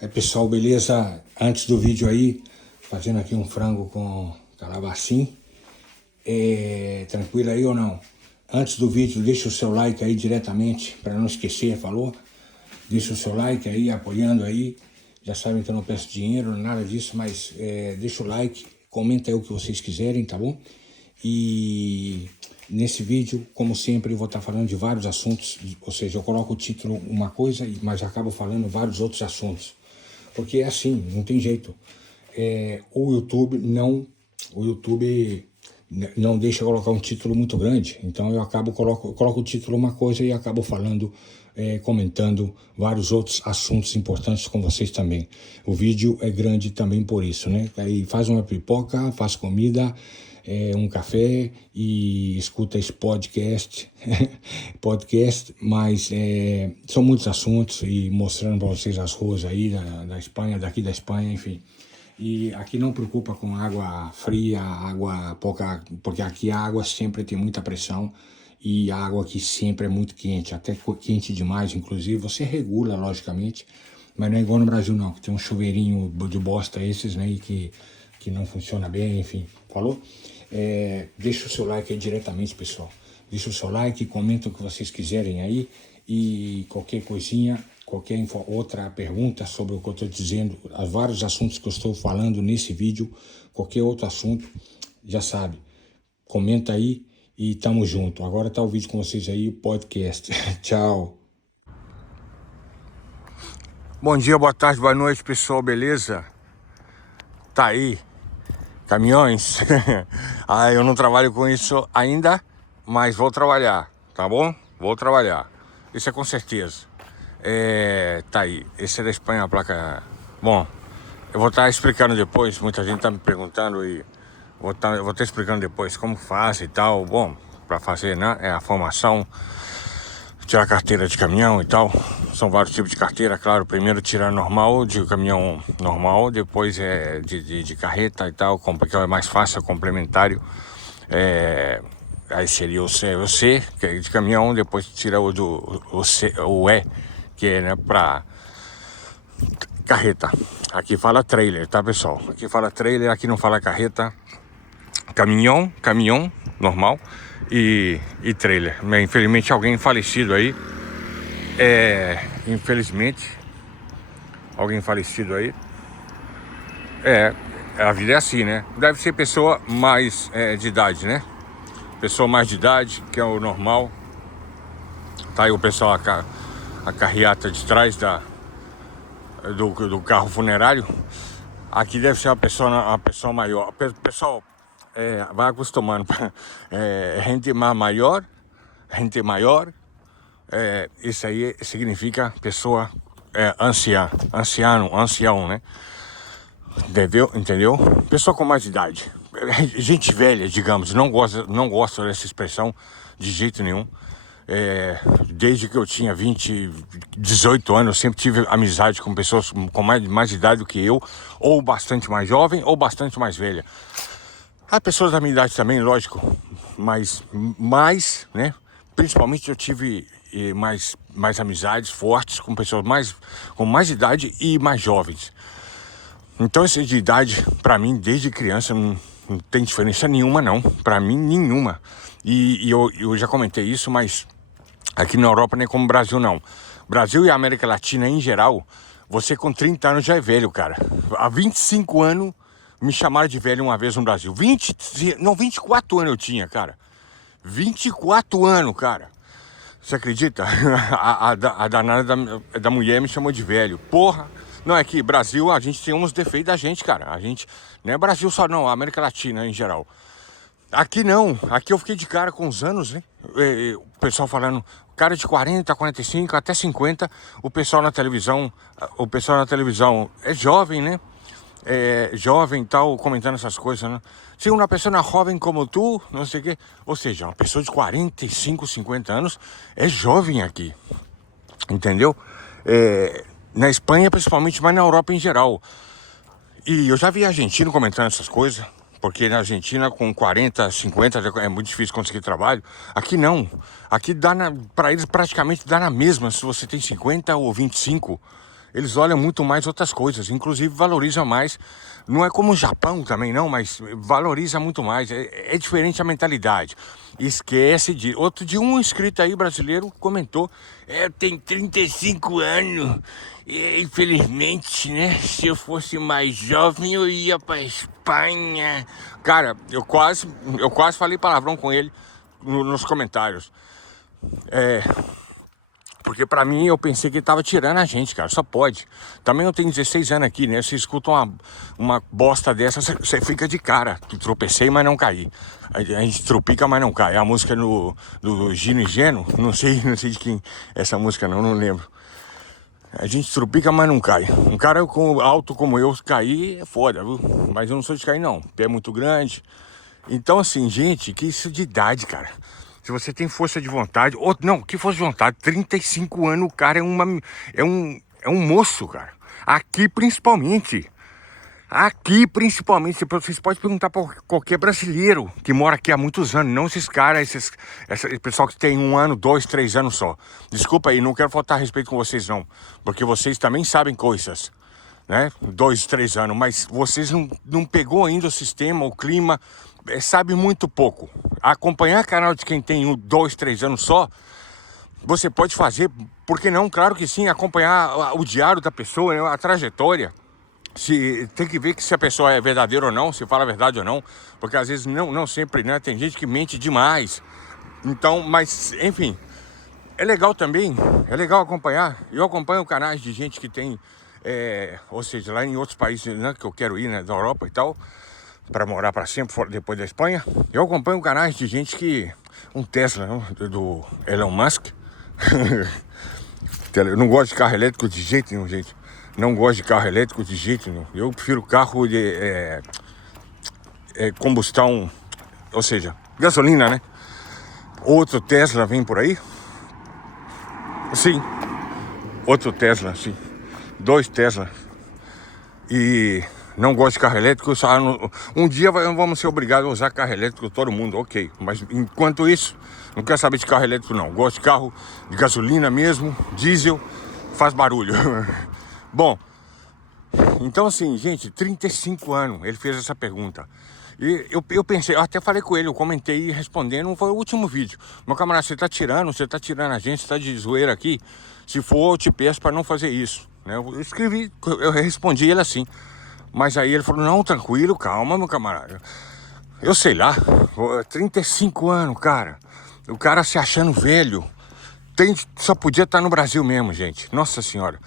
Aí pessoal, beleza? Antes do vídeo aí, fazendo aqui um frango com calabacim. Tranquilo aí ou não? Antes do vídeo, deixa o seu like aí diretamente, para não esquecer, falou? Deixa o seu like aí, apoiando aí. Já sabem que eu não peço dinheiro, nada disso, mas deixa o like, comenta aí o que vocês quiserem, tá bom? E nesse vídeo, como sempre, eu vou estar falando de vários assuntos, ou seja, eu coloco o título uma coisa, mas acabo falando vários outros assuntos. Porque é assim, não tem jeito. O YouTube não deixa eu colocar um título muito grande, então eu coloco o título uma coisa e acabo falando, comentando vários outros assuntos importantes com vocês também. O vídeo é grande também por isso, né? Aí faz uma pipoca, faz comida, um café e escuta esse podcast, mas são muitos assuntos e mostrando para vocês as ruas aí da Espanha, daqui da Espanha, enfim. E aqui não preocupa com água fria, água pouca, porque aqui a água sempre tem muita pressão e a água aqui sempre é muito quente, até quente demais, inclusive. Você regula, logicamente, mas não é igual no Brasil não, que tem um chuveirinho de bosta esses, né, e que não funciona bem, enfim, falou? Deixa o seu like aí diretamente, pessoal. Deixa o seu like, comenta o que vocês quiserem aí e qualquer coisinha, qualquer outra pergunta sobre o que eu estou dizendo, os vários assuntos que eu estou falando nesse vídeo, qualquer outro assunto, já sabe, comenta aí e tamo junto. Agora tá o vídeo com vocês aí, o podcast. Tchau. Bom dia, boa tarde, boa noite, pessoal, beleza? Tá aí, caminhões. Eu não trabalho com isso ainda, mas vou trabalhar, tá bom? Vou trabalhar, isso é com certeza. Tá aí, esse é da Espanha, a placa. Bom, eu vou estar explicando depois, muita gente tá me perguntando e eu vou estar explicando depois como faz e tal. Bom, para fazer, né, a formação, tirar carteira de caminhão e tal. São vários tipos de carteira, claro. Primeiro tirar normal, de caminhão normal, depois de carreta e tal, que é mais fácil, é complementário. Aí seria o C, que é de caminhão, depois tira o E, que é, né, pra carreta. Aqui fala trailer, tá, pessoal? Aqui fala trailer, aqui não fala carreta. Caminhão normal e trailer. Infelizmente alguém falecido aí. Infelizmente alguém falecido aí. A vida é assim, né? Deve ser pessoa mais de idade, né? Pessoa mais de idade, que é o normal. Tá aí o pessoal, a carreata de trás do carro funerário. Aqui deve ser uma pessoa maior. Pessoal, vai acostumando. Gente maior, isso aí significa pessoa ancião, né? Entendeu? Pessoa com mais idade. Gente velha, digamos, não gosto dessa expressão de jeito nenhum. Desde que eu tinha 18 anos, eu sempre tive amizade com pessoas com mais idade do que eu, ou bastante mais jovem, ou bastante mais velha. Há pessoas da minha idade também, lógico, mas né? Principalmente eu tive mais amizades fortes com pessoas com mais idade e mais jovens. Então essa de idade, pra mim, desde criança, não tem diferença nenhuma, não. Pra mim, nenhuma. E eu já comentei isso, mas aqui na Europa não é como o Brasil, não. Brasil e a América Latina, em geral, você com 30 anos já é velho, cara. Há 25 anos me chamaram de velho uma vez no Brasil. 24 anos eu tinha, cara. 24 anos, cara. Você acredita? A danada da mulher me chamou de velho. Porra! Não, é que Brasil, a gente tem uns defeitos da gente, cara. A gente, não é Brasil só não, a América Latina em geral. Aqui não, aqui eu fiquei de cara com os anos, né? O pessoal falando, cara de 40, 45, até 50, o pessoal na televisão é jovem, né? Jovem e tal, comentando essas coisas, né? Se uma pessoa jovem como tu, não sei o quê. Ou seja, uma pessoa de 45, 50 anos é jovem aqui, entendeu? Na Espanha principalmente, mas na Europa em geral. E eu já vi argentino comentando essas coisas, porque na Argentina com 40, 50 é muito difícil conseguir trabalho. Aqui não, aqui para eles praticamente dá na mesma se você tem 50 ou 25, eles olham muito mais outras coisas, inclusive valorizam mais. Não é como o Japão também não, mas valoriza muito mais. É diferente a mentalidade. Esquece de... Outro dia um inscrito aí brasileiro comentou: eu tenho 35 anos, e, infelizmente, né? Se eu fosse mais jovem eu ia pra Espanha. Cara, eu quase falei palavrão com ele nos comentários. Porque pra mim, eu pensei que ele tava tirando a gente, cara. Só pode. Também eu tenho 16 anos aqui, né? Você escuta uma bosta dessa, você fica de cara. Tropecei, mas não caí. A gente tropica, mas não cai. A música do Gino e Geno, não sei de quem é essa música não lembro. A gente tropica, mas não cai. Um cara alto como eu cair é foda, viu? Mas eu não sou de cair, não. Pé muito grande. Então, assim, gente, que isso de idade, cara. Se você tem força de vontade... Ou, não, que força de vontade? 35 anos, o cara é um moço, cara. Aqui, principalmente. Aqui, principalmente. Vocês podem perguntar para qualquer brasileiro que mora aqui há muitos anos. Não esses caras, esse pessoal que tem 1 ano, 2, 3 anos só. Desculpa aí, não quero faltar respeito com vocês, não. Porque vocês também sabem coisas, né? 2, 3 anos. Mas vocês não pegou ainda o sistema, o clima... sabe muito pouco. Acompanhar canal de quem tem 2, 3 anos só, você pode fazer, por que não? Claro que sim, acompanhar o diário da pessoa, né? A trajetória. Tem que ver se a pessoa é verdadeira ou não, se fala a verdade ou não, porque às vezes não sempre, né? Tem gente que mente demais. Então, mas, enfim, é legal também, é legal acompanhar. Eu acompanho canais de gente que tem, ou seja, lá em outros países, né, que eu quero ir, né, da Europa e tal, para morar para sempre depois da Espanha. Eu acompanho canais de gente que... Um Tesla, não? Do Elon Musk. Eu não gosto de carro elétrico de jeito nenhum, gente. Não gosto de carro elétrico de jeito nenhum. Eu prefiro carro de combustão, ou seja, gasolina, né? Outro Tesla vem por aí? Sim. Outro Tesla, sim. 2 Tesla. E... não gosto de carro elétrico, um dia vamos ser obrigados a usar carro elétrico, todo mundo, ok. Mas enquanto isso, não quero saber de carro elétrico não. Gosto de carro de gasolina mesmo, diesel, faz barulho. Bom, então assim, gente, 35 anos, ele fez essa pergunta. E eu pensei, eu até falei com ele, eu comentei respondendo, foi o último vídeo. Meu camarada, você tá tirando a gente, você tá de zoeira aqui. Se for, eu te peço para não fazer isso. Né? Eu escrevi, eu respondi ele assim. Mas aí ele falou, não, tranquilo, calma, meu camarada. Eu sei lá, 35 anos, cara. O cara se achando velho. Só podia estar no Brasil mesmo, gente. Nossa senhora.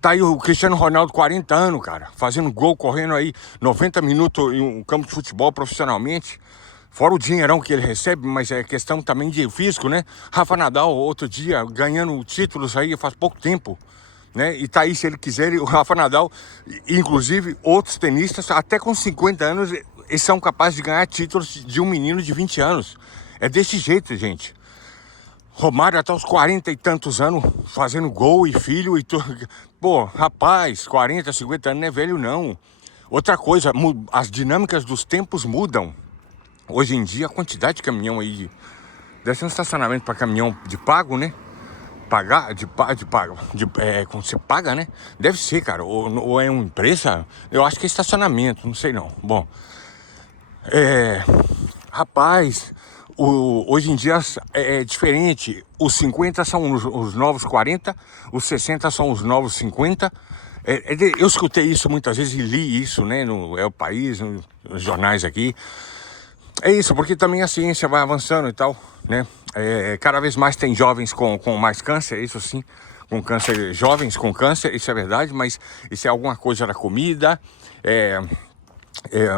Tá aí o Cristiano Ronaldo, 40 anos, cara. Fazendo gol, correndo aí 90 minutos em um campo de futebol profissionalmente. Fora o dinheirão que ele recebe, mas é questão também de físico, né? Rafa Nadal, outro dia, ganhando títulos aí faz pouco tempo. Né? E tá aí, se ele quiser, o Rafa Nadal, inclusive outros tenistas, até com 50 anos, eles são capazes de ganhar títulos de um menino de 20 anos. É desse jeito, gente. Romário até os 40 e tantos anos, fazendo gol e filho e tudo. Pô, rapaz, 40, 50 anos não é velho, não. Outra coisa, as dinâmicas dos tempos mudam. Hoje em dia, a quantidade de caminhão aí, deve ser um estacionamento para caminhão de pago, né? Como você paga, né? Deve ser, cara, ou é uma empresa, eu acho que é estacionamento, não sei não. Bom, rapaz, hoje em dia é diferente, os 50 são os novos 40, os 60 são os novos 50. Eu escutei isso muitas vezes e li isso, né, no El País, nos jornais aqui. É isso, porque também a ciência vai avançando e tal, né? Cada vez mais tem jovens com mais câncer, isso sim, com câncer, jovens com câncer, isso é verdade, mas isso é alguma coisa da comida,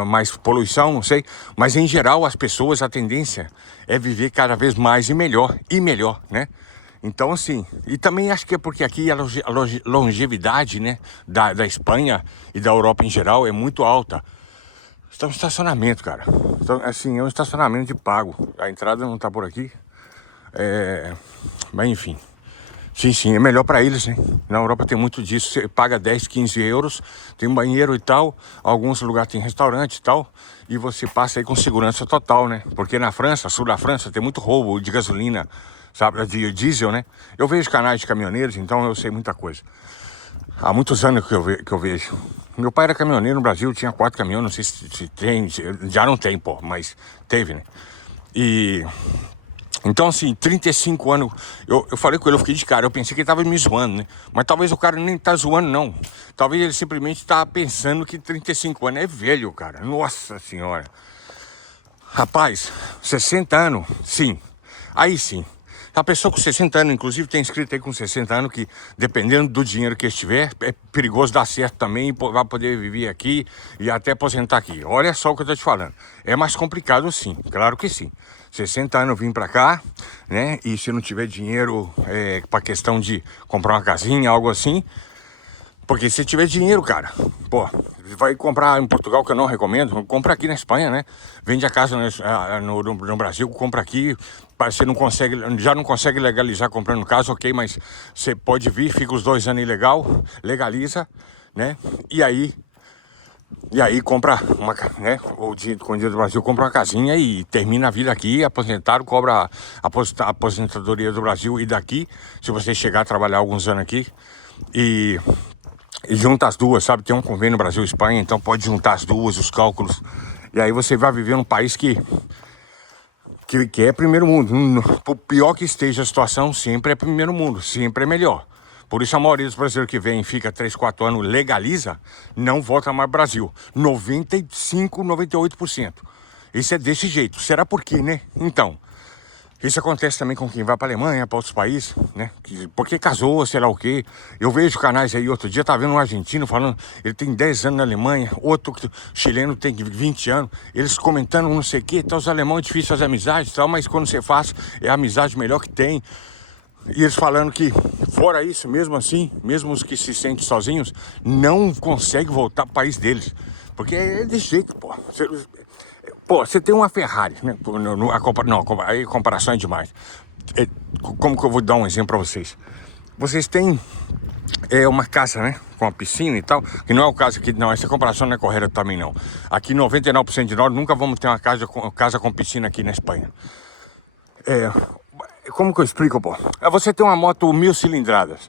mais poluição, não sei. Mas em geral as pessoas, a tendência é viver cada vez mais e melhor, né? Então assim, e também acho que é porque aqui a longevidade, né, da Espanha e da Europa em geral é muito alta. Está um estacionamento, cara. Então, assim, é um estacionamento de pago. A entrada não tá por aqui. Mas enfim. Sim, é melhor para eles, né? Na Europa tem muito disso. Você paga 10, 15 euros, tem um banheiro e tal. Alguns lugares tem restaurante e tal. E você passa aí com segurança total, né? Porque na França, sul da França, tem muito roubo de gasolina, sabe? De diesel, né? Eu vejo canais de caminhoneiros, então eu sei muita coisa. há muitos anos que eu vejo. Meu pai era caminhoneiro no Brasil, tinha 4 caminhões, não sei se tem, já não tem, pô, mas teve, né? E então, assim, 35 anos, eu falei com ele, eu fiquei de cara, eu pensei que ele tava me zoando, né? Mas talvez o cara nem tá zoando, não. Talvez ele simplesmente tá pensando que 35 anos é velho, cara. Nossa senhora. Rapaz, 60 anos, sim. Aí sim. A pessoa com 60 anos, inclusive tem escrito aí com 60 anos que, dependendo do dinheiro que estiver, é perigoso dar certo também, vai poder viver aqui e até aposentar aqui. Olha só o que eu tô te falando. É mais complicado sim, claro que sim. 60 anos eu vim pra cá, né? E se não tiver dinheiro pra questão de comprar uma casinha, algo assim. Porque se tiver dinheiro, cara, pô, vai comprar em Portugal, que eu não recomendo, compra aqui na Espanha, né? Vende a casa no Brasil, compra aqui. Você não consegue, já não consegue legalizar comprando casa, ok, mas você pode vir, fica os 2 anos ilegal, legaliza, né? E aí compra uma, né? Com o dinheiro do Brasil, compra uma casinha e termina a vida aqui, aposentado, cobra a aposentadoria do Brasil e daqui, se você chegar a trabalhar alguns anos aqui. E junta as duas, sabe? Tem um convênio Brasil e Espanha, então pode juntar as duas, os cálculos. E aí você vai viver num país que é primeiro mundo. Por pior que esteja a situação, sempre é primeiro mundo, sempre é melhor. Por isso a maioria dos brasileiros que vem, fica 3, 4 anos, legaliza, não volta mais ao Brasil. 95, 98%. Isso é desse jeito. Será por quê, né? Então, isso acontece também com quem vai para a Alemanha, para outros países, né? Porque casou, sei lá o quê. Eu vejo canais aí, outro dia tava vendo um argentino falando, ele tem 10 anos na Alemanha, outro chileno tem 20 anos, eles comentando não sei o quê, então os alemães é difícil fazer amizade e tal, mas quando você faz, é a amizade melhor que tem. E eles falando que, fora isso, mesmo assim, mesmo os que se sentem sozinhos, não conseguem voltar para o país deles. Porque é desse jeito, pô. Pô, você tem uma Ferrari, né? Aí a comparação é demais. Como que eu vou dar um exemplo para vocês? Vocês têm uma casa, né? Com uma piscina e tal, que não é o caso aqui, não. Essa comparação não é correta também, não. Aqui 99% de nós nunca vamos ter uma casa com piscina aqui na Espanha. Como que eu explico, pô? Você tem uma moto 1000 cilindradas.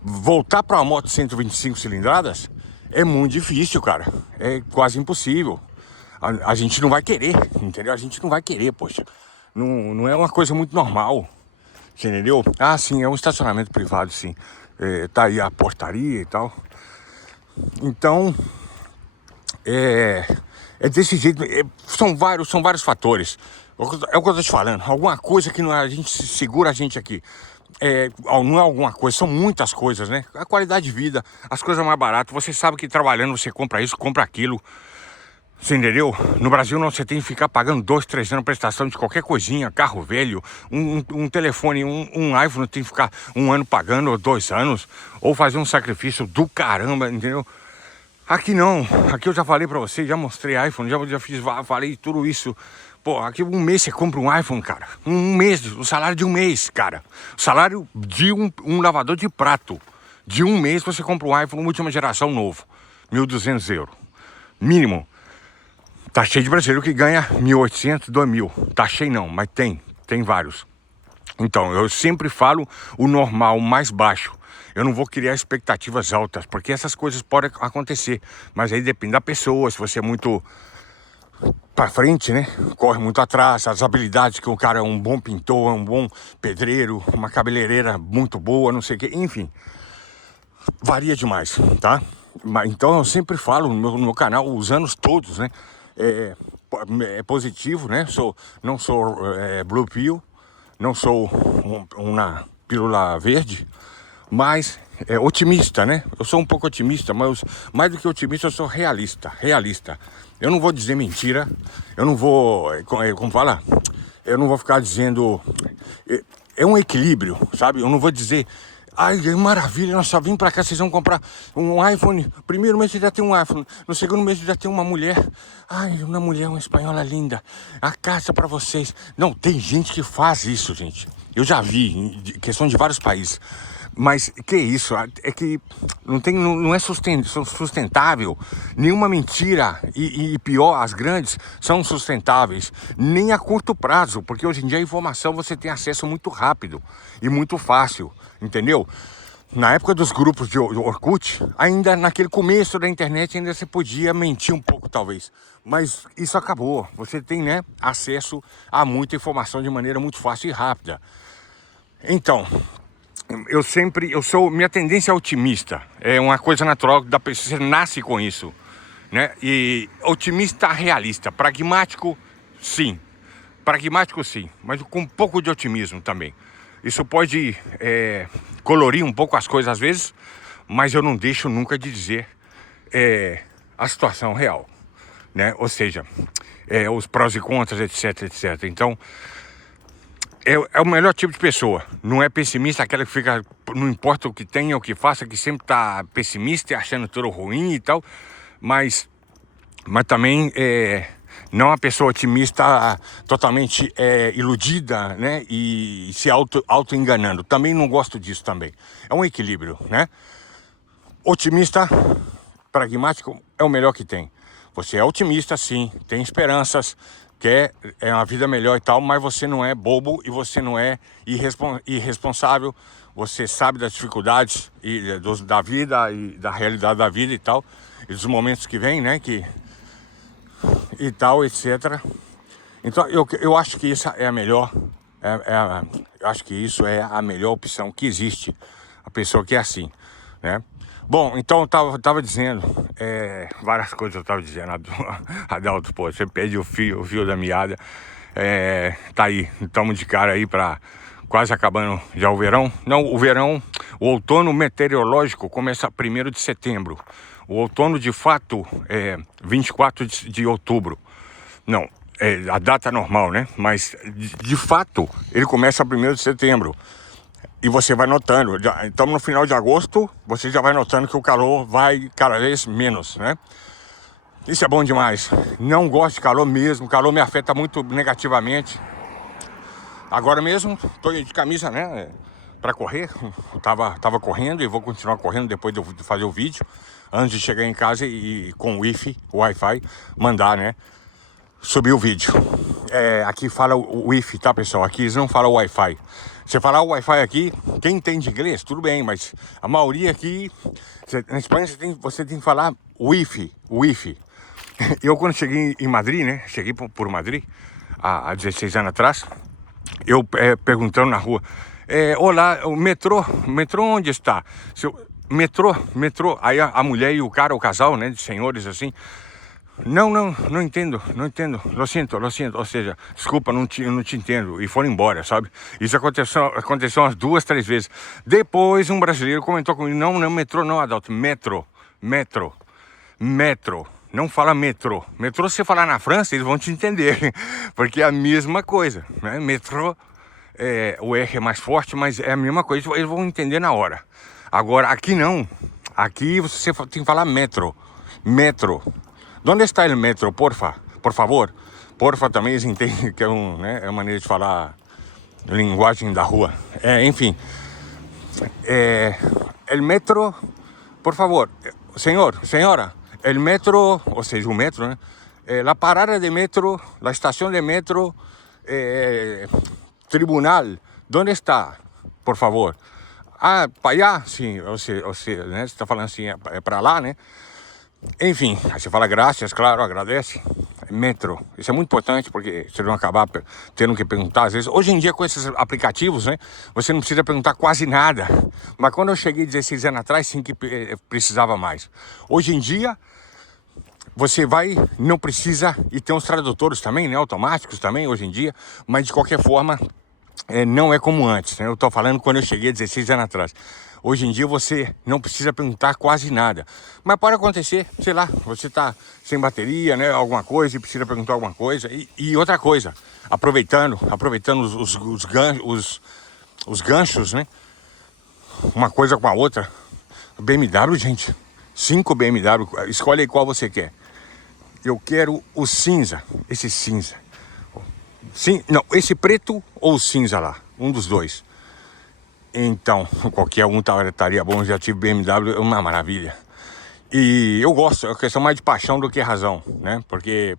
Voltar para uma moto 125 cilindradas é muito difícil, cara. É quase impossível. A gente não vai querer, entendeu? A gente não vai querer, poxa. Não é uma coisa muito normal, entendeu? Ah, sim, é um estacionamento privado, sim. Tá aí a portaria e tal. Então, é desse jeito. São vários fatores. É o que eu tô te falando. Alguma coisa que a gente segura a gente aqui. Não é alguma coisa, são muitas coisas, né? A qualidade de vida, as coisas mais baratas. Você sabe que trabalhando você compra isso, compra aquilo. Você entendeu? No Brasil não, você tem que ficar pagando 2, 3 anos prestação de qualquer coisinha, carro velho, um telefone, um iPhone tem que ficar 1 ano pagando, ou 2 anos, ou fazer um sacrifício do caramba, entendeu? Aqui não, aqui eu já falei pra você, já mostrei iPhone, falei tudo isso. Pô, aqui 1 mês você compra um iPhone, cara. Um mês, o salário de 1 mês, cara. O salário de um lavador de prato. De 1 mês você compra um iPhone última geração novo. 1.200 euros. Mínimo. Tá cheio de brasileiro que ganha 1.800, 2.000. Tá cheio não, mas tem vários. Então, eu sempre falo o normal, o mais baixo. Eu não vou criar expectativas altas, porque essas coisas podem acontecer. Mas aí depende da pessoa, se você é muito pra frente, né? Corre muito atrás, as habilidades que o cara é um bom pintor, um bom pedreiro, uma cabeleireira muito boa, não sei o quê, enfim. Varia demais, tá? Então eu sempre falo no meu canal, os anos todos, né? É positivo, né? Não sou Blue Pill, não sou uma pílula verde, mas é otimista, né? Eu sou um pouco otimista, mas mais do que otimista, eu sou realista. Eu não vou dizer mentira, eu não vou, como fala? Eu não vou ficar dizendo, é um equilíbrio, sabe? Eu não vou dizer, ai, que maravilha, nós só vim pra cá, vocês vão comprar um iPhone. Primeiro mês você já tem um iPhone, no segundo mês você já tem uma mulher. Ai, uma mulher, uma espanhola linda, a casa pra vocês. Não, tem gente que faz isso, gente. Eu já vi, em questão de vários países. Mas que isso? É que não é sustentável. Nenhuma mentira e pior, as grandes são sustentáveis. Nem a curto prazo, porque hoje em dia a informação você tem acesso muito rápido e muito fácil, entendeu? Na época dos grupos de Orkut, ainda naquele começo da internet, ainda você podia mentir um pouco, talvez. Mas isso acabou. Você tem, né, acesso a muita informação de maneira muito fácil e rápida. Então, minha tendência é otimista. É uma coisa natural da pessoa, você nasce com isso, né? E otimista realista, pragmático, sim. Pragmático, sim, mas com um pouco de otimismo também. Isso pode colorir um pouco as coisas às vezes, mas eu não deixo nunca de dizer a situação real, né? Ou seja, os prós e contras, etc, etc. Então, é o melhor tipo de pessoa. Não é pessimista, aquela que fica, não importa o que tenha, o que faça, que sempre tá pessimista e achando tudo ruim e tal, mas também não a pessoa otimista totalmente iludida, né, e se auto-enganando. Também não gosto disso também. É um equilíbrio, né? Otimista, pragmático é o melhor que tem. Você é otimista, sim, tem esperanças, quer uma vida melhor e tal, mas você não é bobo e você não é irresponsável. Você sabe das dificuldades da vida e da realidade da vida e tal, e dos momentos que vem, né, e tal, etc. Então eu acho que isso é a melhor, eu acho que isso é a melhor opção que existe, a pessoa que é assim, né? Bom, então eu tava dizendo, várias coisas eu tava dizendo, Adalto, pô, você perde o fio da meada, tá aí, estamos de cara aí pra quase acabando já o verão. Não, o outono meteorológico começa 1º de setembro, o outono de fato é 24 de outubro, não, a data normal, né? Mas de fato ele começa 1º de setembro. E você vai notando, então no final de agosto, você já vai notando que o calor vai cada vez menos, né? Isso é bom demais. Não gosto de calor mesmo, o calor me afeta muito negativamente. Agora mesmo, tô de camisa, né, para correr. Tava correndo e vou continuar correndo depois de fazer o vídeo, antes de chegar em casa e com o Wi-Fi, mandar, né, subir o vídeo. Aqui fala o Wi-Fi, tá, pessoal? Aqui eles não falam Wi-Fi. Você falar o Wi-Fi aqui, quem entende inglês, tudo bem, mas a maioria aqui, na Espanha você tem que falar Wi-Fi. Eu quando cheguei em Madrid, né, cheguei por Madrid, há 16 anos atrás, eu perguntando na rua, olá, o metrô onde está? Metrô, aí a mulher e o cara, o casal, né, de senhores assim, não entendo, lo siento, ou seja, desculpa, não te entendo, e foram embora, sabe? Isso aconteceu umas 2, 3 vezes. Depois um brasileiro comentou comigo, não, metrô não, Adalto, metro, não fala metrô. Metrô, se você falar na França, eles vão te entender, porque é a mesma coisa, né? Metrô, o R é mais forte, mas é a mesma coisa, eles vão entender na hora. Agora, aqui não, aqui você tem que falar metro. Onde está o metro, porfa? Por favor. Porfa também eles entendem que é uma maneira de falar linguagem da rua. Enfim. El metro, por favor. Senhora, el metro, ou seja, o metro, né? La parada de metro, la estação de metro, tribunal, onde está? Por favor. Ah, para allá? Sim, ou seja, né? Você está falando assim, é para lá, né? Enfim, aí você fala graças, claro, agradece. Metro, isso é muito importante porque vocês vão acabar tendo que perguntar às vezes. Hoje em dia com esses aplicativos, né, você não precisa perguntar quase nada. Mas quando eu cheguei 16 anos atrás, sim que precisava mais. Hoje em dia, você não precisa, e tem os tradutores também, né, automáticos também hoje em dia, mas de qualquer forma, não é como antes, né? Eu tô falando quando eu cheguei 16 anos atrás. Hoje em dia você não precisa perguntar quase nada. Mas pode acontecer, sei lá, você tá sem bateria, né? Alguma coisa e precisa perguntar alguma coisa. E outra coisa, aproveitando os ganchos, né? Uma coisa com a outra. BMW, gente. 5 BMW. Escolhe aí qual você quer. Eu quero o cinza. Esse cinza. Sim, não, esse preto ou o cinza lá. Um dos dois. Então, qualquer um estaria bom, já tive BMW, é uma maravilha. E eu gosto, é uma questão mais de paixão do que razão, né? Porque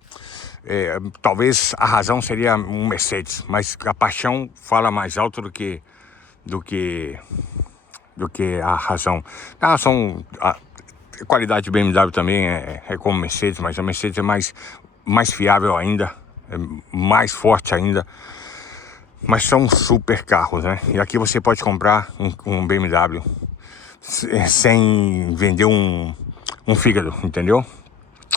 talvez a razão seria um Mercedes, mas a paixão fala mais alto do que do que a razão. A qualidade de BMW também é como Mercedes, mas a Mercedes é mais fiável ainda, é mais forte ainda. Mas são super carros, né? E aqui você pode comprar um BMW sem vender um fígado, entendeu?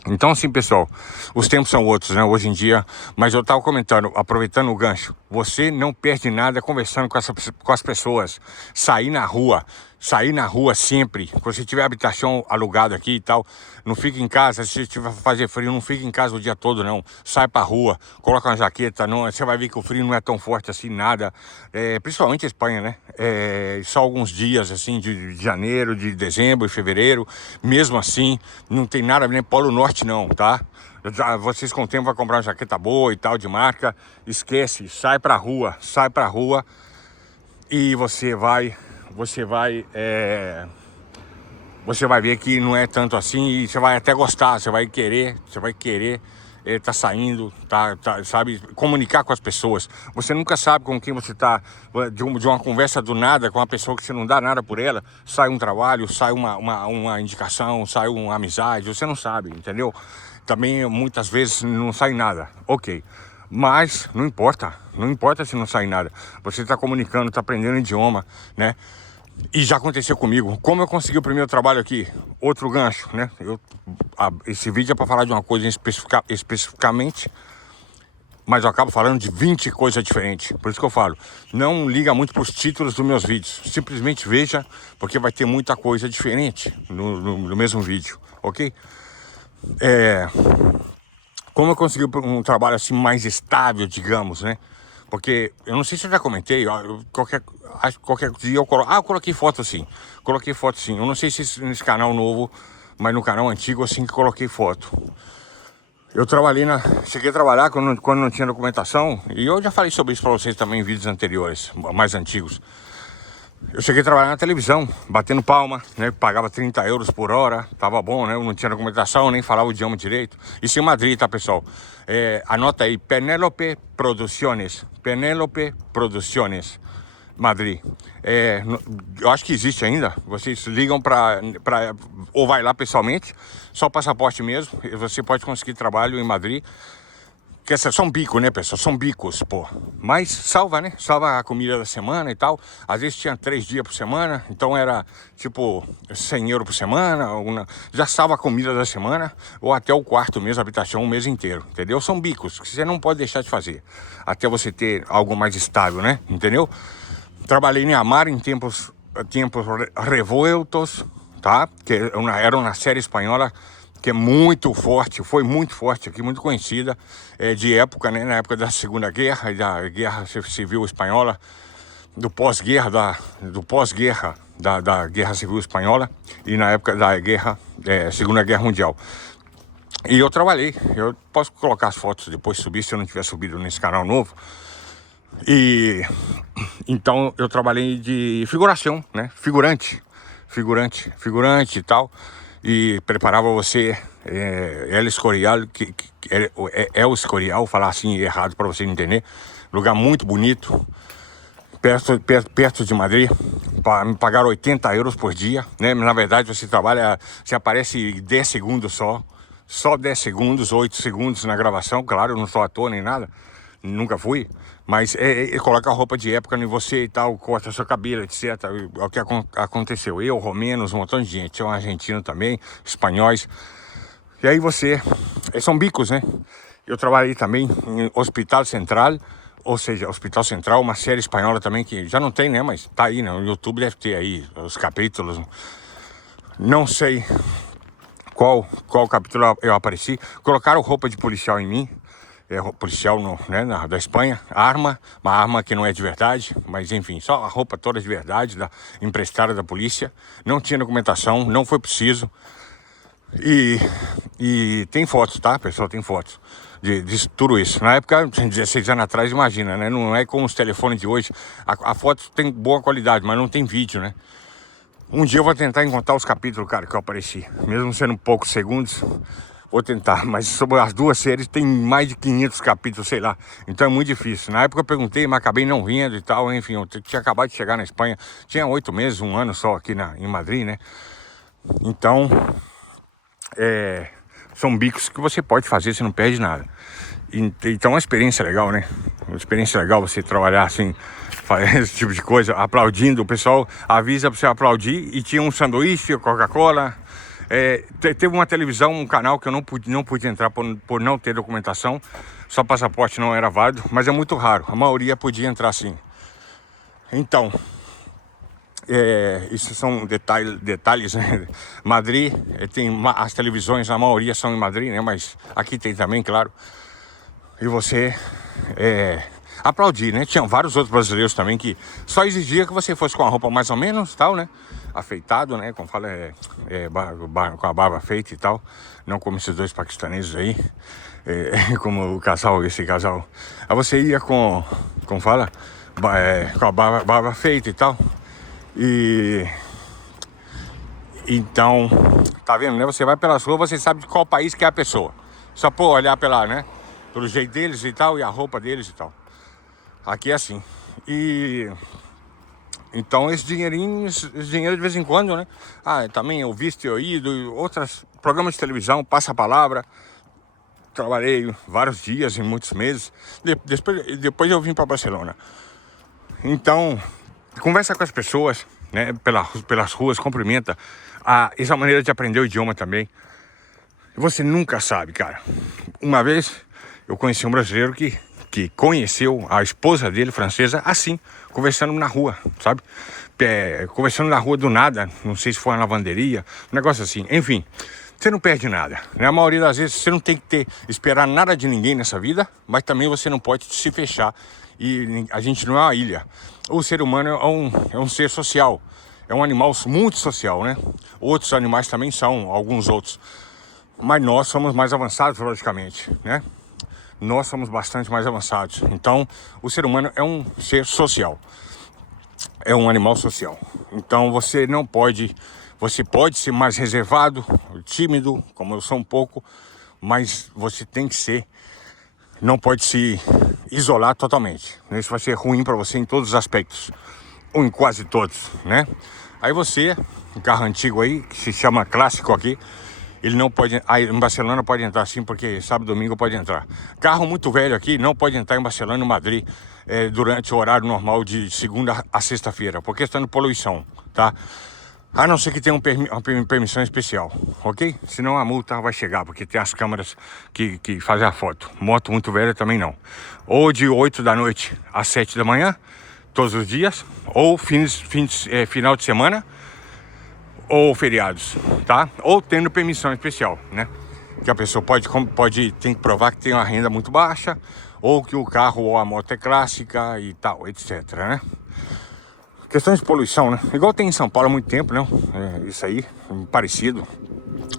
Então, assim, pessoal, os tempos são outros, né, hoje em dia. Mas eu tava comentando, aproveitando o gancho, você não perde nada conversando com as pessoas. Sair na rua sempre. Quando você tiver habitação alugada aqui e tal, não fique em casa. Se tiver fazer frio, não fique em casa o dia todo, não. Sai pra rua, coloca uma jaqueta, não, você vai ver que o frio não é tão forte assim, nada. Principalmente a Espanha, né? Só alguns dias, assim, de janeiro, de dezembro, de fevereiro. Mesmo assim, não tem nada nem Polo Norte, não, tá? Vocês com o tempo vão comprar uma jaqueta boa e tal, de marca. Esquece, sai pra rua e você vai ver que não é tanto assim e você vai até gostar, você vai querer tá saindo, sabe, comunicar com as pessoas. Você nunca sabe com quem você tá, de uma conversa do nada com uma pessoa que você não dá nada por ela, sai um trabalho, sai uma indicação, sai uma amizade, você não sabe, entendeu? Também muitas vezes não sai nada, ok. Mas não importa se não sai nada. Você está comunicando, está aprendendo idioma, né? E já aconteceu comigo. Como eu consegui o primeiro trabalho aqui? Outro gancho, né? Esse vídeo é para falar de uma coisa especificamente, mas eu acabo falando de 20 coisas diferentes. Por isso que eu falo, não liga muito para os títulos dos meus vídeos. Simplesmente veja, porque vai ter muita coisa diferente no mesmo vídeo, ok? Como eu consegui um trabalho assim mais estável, digamos, né? Porque eu não sei se eu já comentei, qualquer dia eu coloco. Eu coloquei foto sim. Eu não sei se nesse canal novo, mas no canal antigo assim que coloquei foto. Eu cheguei a trabalhar quando não tinha documentação, e eu já falei sobre isso para vocês também em vídeos anteriores, mais antigos. Eu cheguei a trabalhar na televisão, batendo palma, né? Pagava 30 euros por hora, tava bom, né? Eu não tinha documentação, nem falava o idioma direito. Isso em Madrid, tá, pessoal? Anota aí, Penélope Produções, Madrid. Eu acho que existe ainda. Vocês ligam ou vai lá pessoalmente, só o passaporte mesmo, e você pode conseguir trabalho em Madrid. Que são bicos, né, pessoal? São bicos, pô. Mas salva, né? Salva a comida da semana e tal. Às vezes tinha 3 dias por semana, então era tipo 100 euros por semana. Já salva a comida da semana, ou até o quarto mesmo, a habitação, o mês inteiro, entendeu? São bicos que você não pode deixar de fazer, até você ter algo mais estável, né? Entendeu? Trabalhei em Amar em tempos revoltos, tá? Que era uma série espanhola que é muito forte, foi muito forte aqui, muito conhecida, de época, né? Na época da Segunda Guerra e da Guerra Civil Espanhola, do pós-guerra da Guerra Civil Espanhola e na época da Segunda Guerra Mundial. E eu trabalhei, eu posso colocar as fotos depois, subir, se eu não tiver subido nesse canal novo. E então eu trabalhei de figuração, né? Figurante e tal. E preparava você, El Escorial, que é o Escorial, falar assim errado para você entender. Lugar muito bonito, perto de Madrid. Me pagaram 80 euros por dia, né? Na verdade você aparece 10 segundos só 10 segundos, 8 segundos na gravação. Claro, eu não sou ator nem nada, nunca fui. Mas coloca a roupa de época em você e tal, corta seu cabelo, etc. É o que aconteceu. Eu, romenos, um montão de gente. Tinha um argentino também, espanhóis. E aí são bicos, né? Eu trabalhei também em Hospital Central, ou seja, Hospital Central, uma série espanhola também que já não tem, né? Mas tá aí, né? No YouTube deve ter aí os capítulos. Não sei qual capítulo eu apareci. Colocaram roupa de policial em mim. Policial da Espanha, uma arma que não é de verdade, mas enfim, só a roupa toda de verdade, emprestada da polícia. Não tinha documentação, não foi preciso. E tem fotos, tá, pessoal? Tem fotos de tudo isso. Na época, 16 anos atrás, imagina, né? Não é como os telefones de hoje. A foto tem boa qualidade, mas não tem vídeo, né? Um dia eu vou tentar encontrar os capítulos, cara, que eu apareci. Mesmo sendo poucos segundos, Vou tentar, mas sobre as duas séries tem mais de 500 capítulos, sei lá. Então é muito difícil. Na época eu perguntei, mas acabei não vendo e tal. Enfim, eu tinha acabado de chegar na Espanha. Tinha 8 meses, um ano só aqui em Madrid, né? Então, são bicos que você pode fazer, você não perde nada. Então é uma experiência legal, né? Uma experiência legal você trabalhar assim, fazer esse tipo de coisa, aplaudindo. O pessoal avisa pra você aplaudir e tinha um sanduíche, Coca-Cola. Teve uma televisão, um canal que eu não pude entrar por não ter documentação. Só passaporte não era válido, mas é muito raro. A maioria podia entrar sim. Então, isso são detalhes, né? Madrid, tem as televisões, a maioria são em Madrid, né? Mas aqui tem também, claro. E você aplaudir, né? Tinha vários outros brasileiros também que só exigia que você fosse com a roupa mais ou menos, tal, né? Afeitado, né? Como fala, com a barba feita e tal. Não como esses dois paquistaneses aí. Como esse casal. Aí você ia como fala, com a barba feita e tal. E então, tá vendo, né? Você vai pelas ruas, você sabe de qual país que é a pessoa. Só por olhar pelo jeito deles e tal, e a roupa deles e tal. Aqui é assim. E então esse dinheiro de vez em quando, né? Também eu visto, eu ido, outros programas de televisão, passa a palavra. Trabalhei vários dias e muitos meses. Depois eu vim para Barcelona. Então, conversa com as pessoas, né? Pelas ruas, cumprimenta. Essa maneira de aprender o idioma também. Você nunca sabe, cara. Uma vez eu conheci um brasileiro que conheceu a esposa dele, francesa, assim, conversando na rua, sabe? Conversando na rua do nada, não sei se foi uma lavanderia, um negócio assim. Enfim, você não perde nada, né? A maioria das vezes você não tem que esperar nada de ninguém nessa vida, mas também você não pode se fechar. E a gente não é uma ilha. O ser humano é um ser social, é um animal muito social, né? Outros animais também são, alguns outros. Mas nós somos mais avançados, logicamente, né? Nós somos bastante mais avançados. Então, o ser humano é um ser social. É um animal social. Então, você pode ser mais reservado, tímido, como eu sou um pouco, mas você tem que ser, não pode se isolar totalmente. Isso vai ser ruim para você em todos os aspectos, ou em quase todos, né? Aí você, um carro antigo aí, que se chama clássico aqui, ele não pode, em Barcelona pode entrar sim, porque sábado e domingo pode entrar. Carro muito velho aqui não pode entrar em Barcelona e Madrid durante o horário normal de segunda a sexta-feira, por questão de poluição, tá? A não ser que tenha uma permissão especial, ok? Senão a multa vai chegar, porque tem as câmeras que fazem a foto. Moto muito velha também não. Ou de 8 da noite às 7 da manhã, todos os dias, ou final de semana, ou feriados, tá? Ou tendo permissão especial, né? Que a pessoa tem que provar que tem uma renda muito baixa, ou que o carro ou a moto é clássica e tal, etc, né? Questão de poluição, né? Igual tem em São Paulo há muito tempo, né? Isso aí, parecido.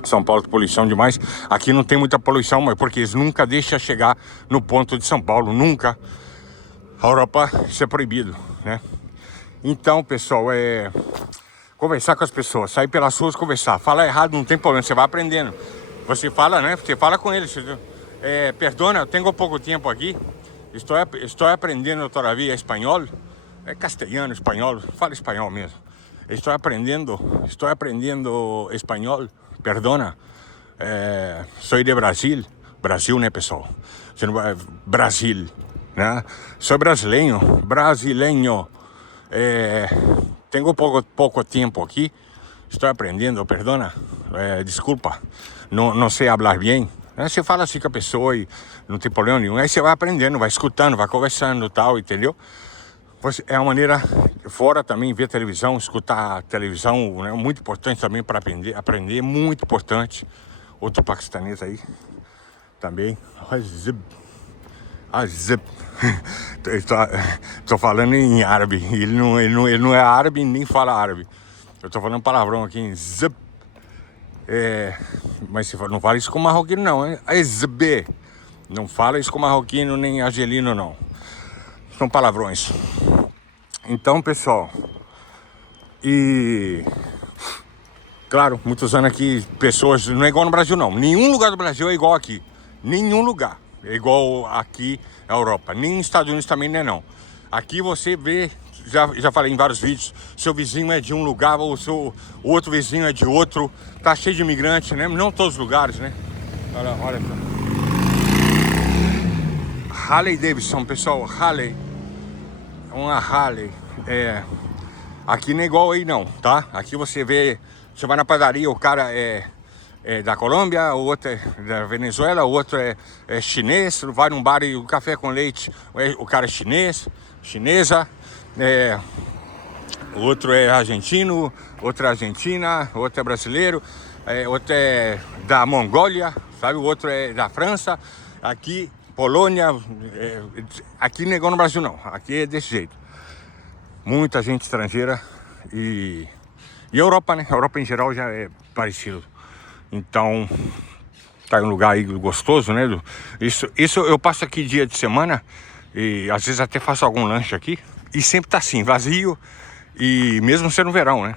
São Paulo tem poluição demais. Aqui não tem muita poluição, mas porque eles nunca deixam chegar no ponto de São Paulo, nunca. A Europa, isso é proibido, né? Então, pessoal, conversar com as pessoas, sair pelas ruas, conversar. Falar errado não tem problema, você vai aprendendo. Você fala, né? Você fala com eles. Perdona, eu tenho pouco tempo aqui. Estou aprendendo todavia espanhol. É castelhano, espanhol, fala espanhol mesmo. Estou aprendendo espanhol, perdona. Sou de Brasil. Brasil, né, pessoal? Você não vai... Brasil, né? Sou brasileiro. Tenho pouco tempo aqui. Estou aprendendo, perdona. Desculpa. Não sei falar bem. Você fala assim com a pessoa e não tem problema nenhum. Aí você vai aprendendo, vai escutando, vai conversando e tal, entendeu? É uma maneira, fora também, ver televisão, escutar televisão, né? Muito importante também para aprender, muito importante. Outro paquistanês aí, também. Estou falando em árabe, ele não é árabe nem fala árabe. Eu estou falando palavrão aqui em zip. Mas você não fala isso com marroquino não, hein? Zb. Não fala isso com marroquino nem argelino não. São palavrões. Então, pessoal, Claro, muitos anos aqui, pessoas, não é igual no Brasil não, nenhum lugar do Brasil é igual aqui, nenhum lugar é igual aqui na Europa, nem nos Estados Unidos também não é não. Aqui você vê, já falei em vários vídeos, seu vizinho é de um lugar, o outro vizinho é de outro, tá cheio de imigrantes, né? Não todos os lugares, né? Olha só. Harley Davidson, pessoal, Harley, uma Harley, aqui não é igual aí não, tá? Aqui você vê, você vai na padaria, o cara é da Colômbia, o outro é da Venezuela, o outro é chinês, vai num bar e o café com leite, o cara é chinesa, o outro é argentino, outro é argentina, o outro é brasileiro, outro é da Mongólia, sabe? O outro é da França, aqui Polônia, aqui não é igual no Brasil não, aqui é desse jeito. Muita gente estrangeira e Europa, né? A Europa em geral já é parecido. Então, tá em um lugar aí gostoso, né? Isso eu passo aqui dia de semana e às vezes até faço algum lanche aqui e sempre tá assim, vazio. E mesmo sendo verão, né?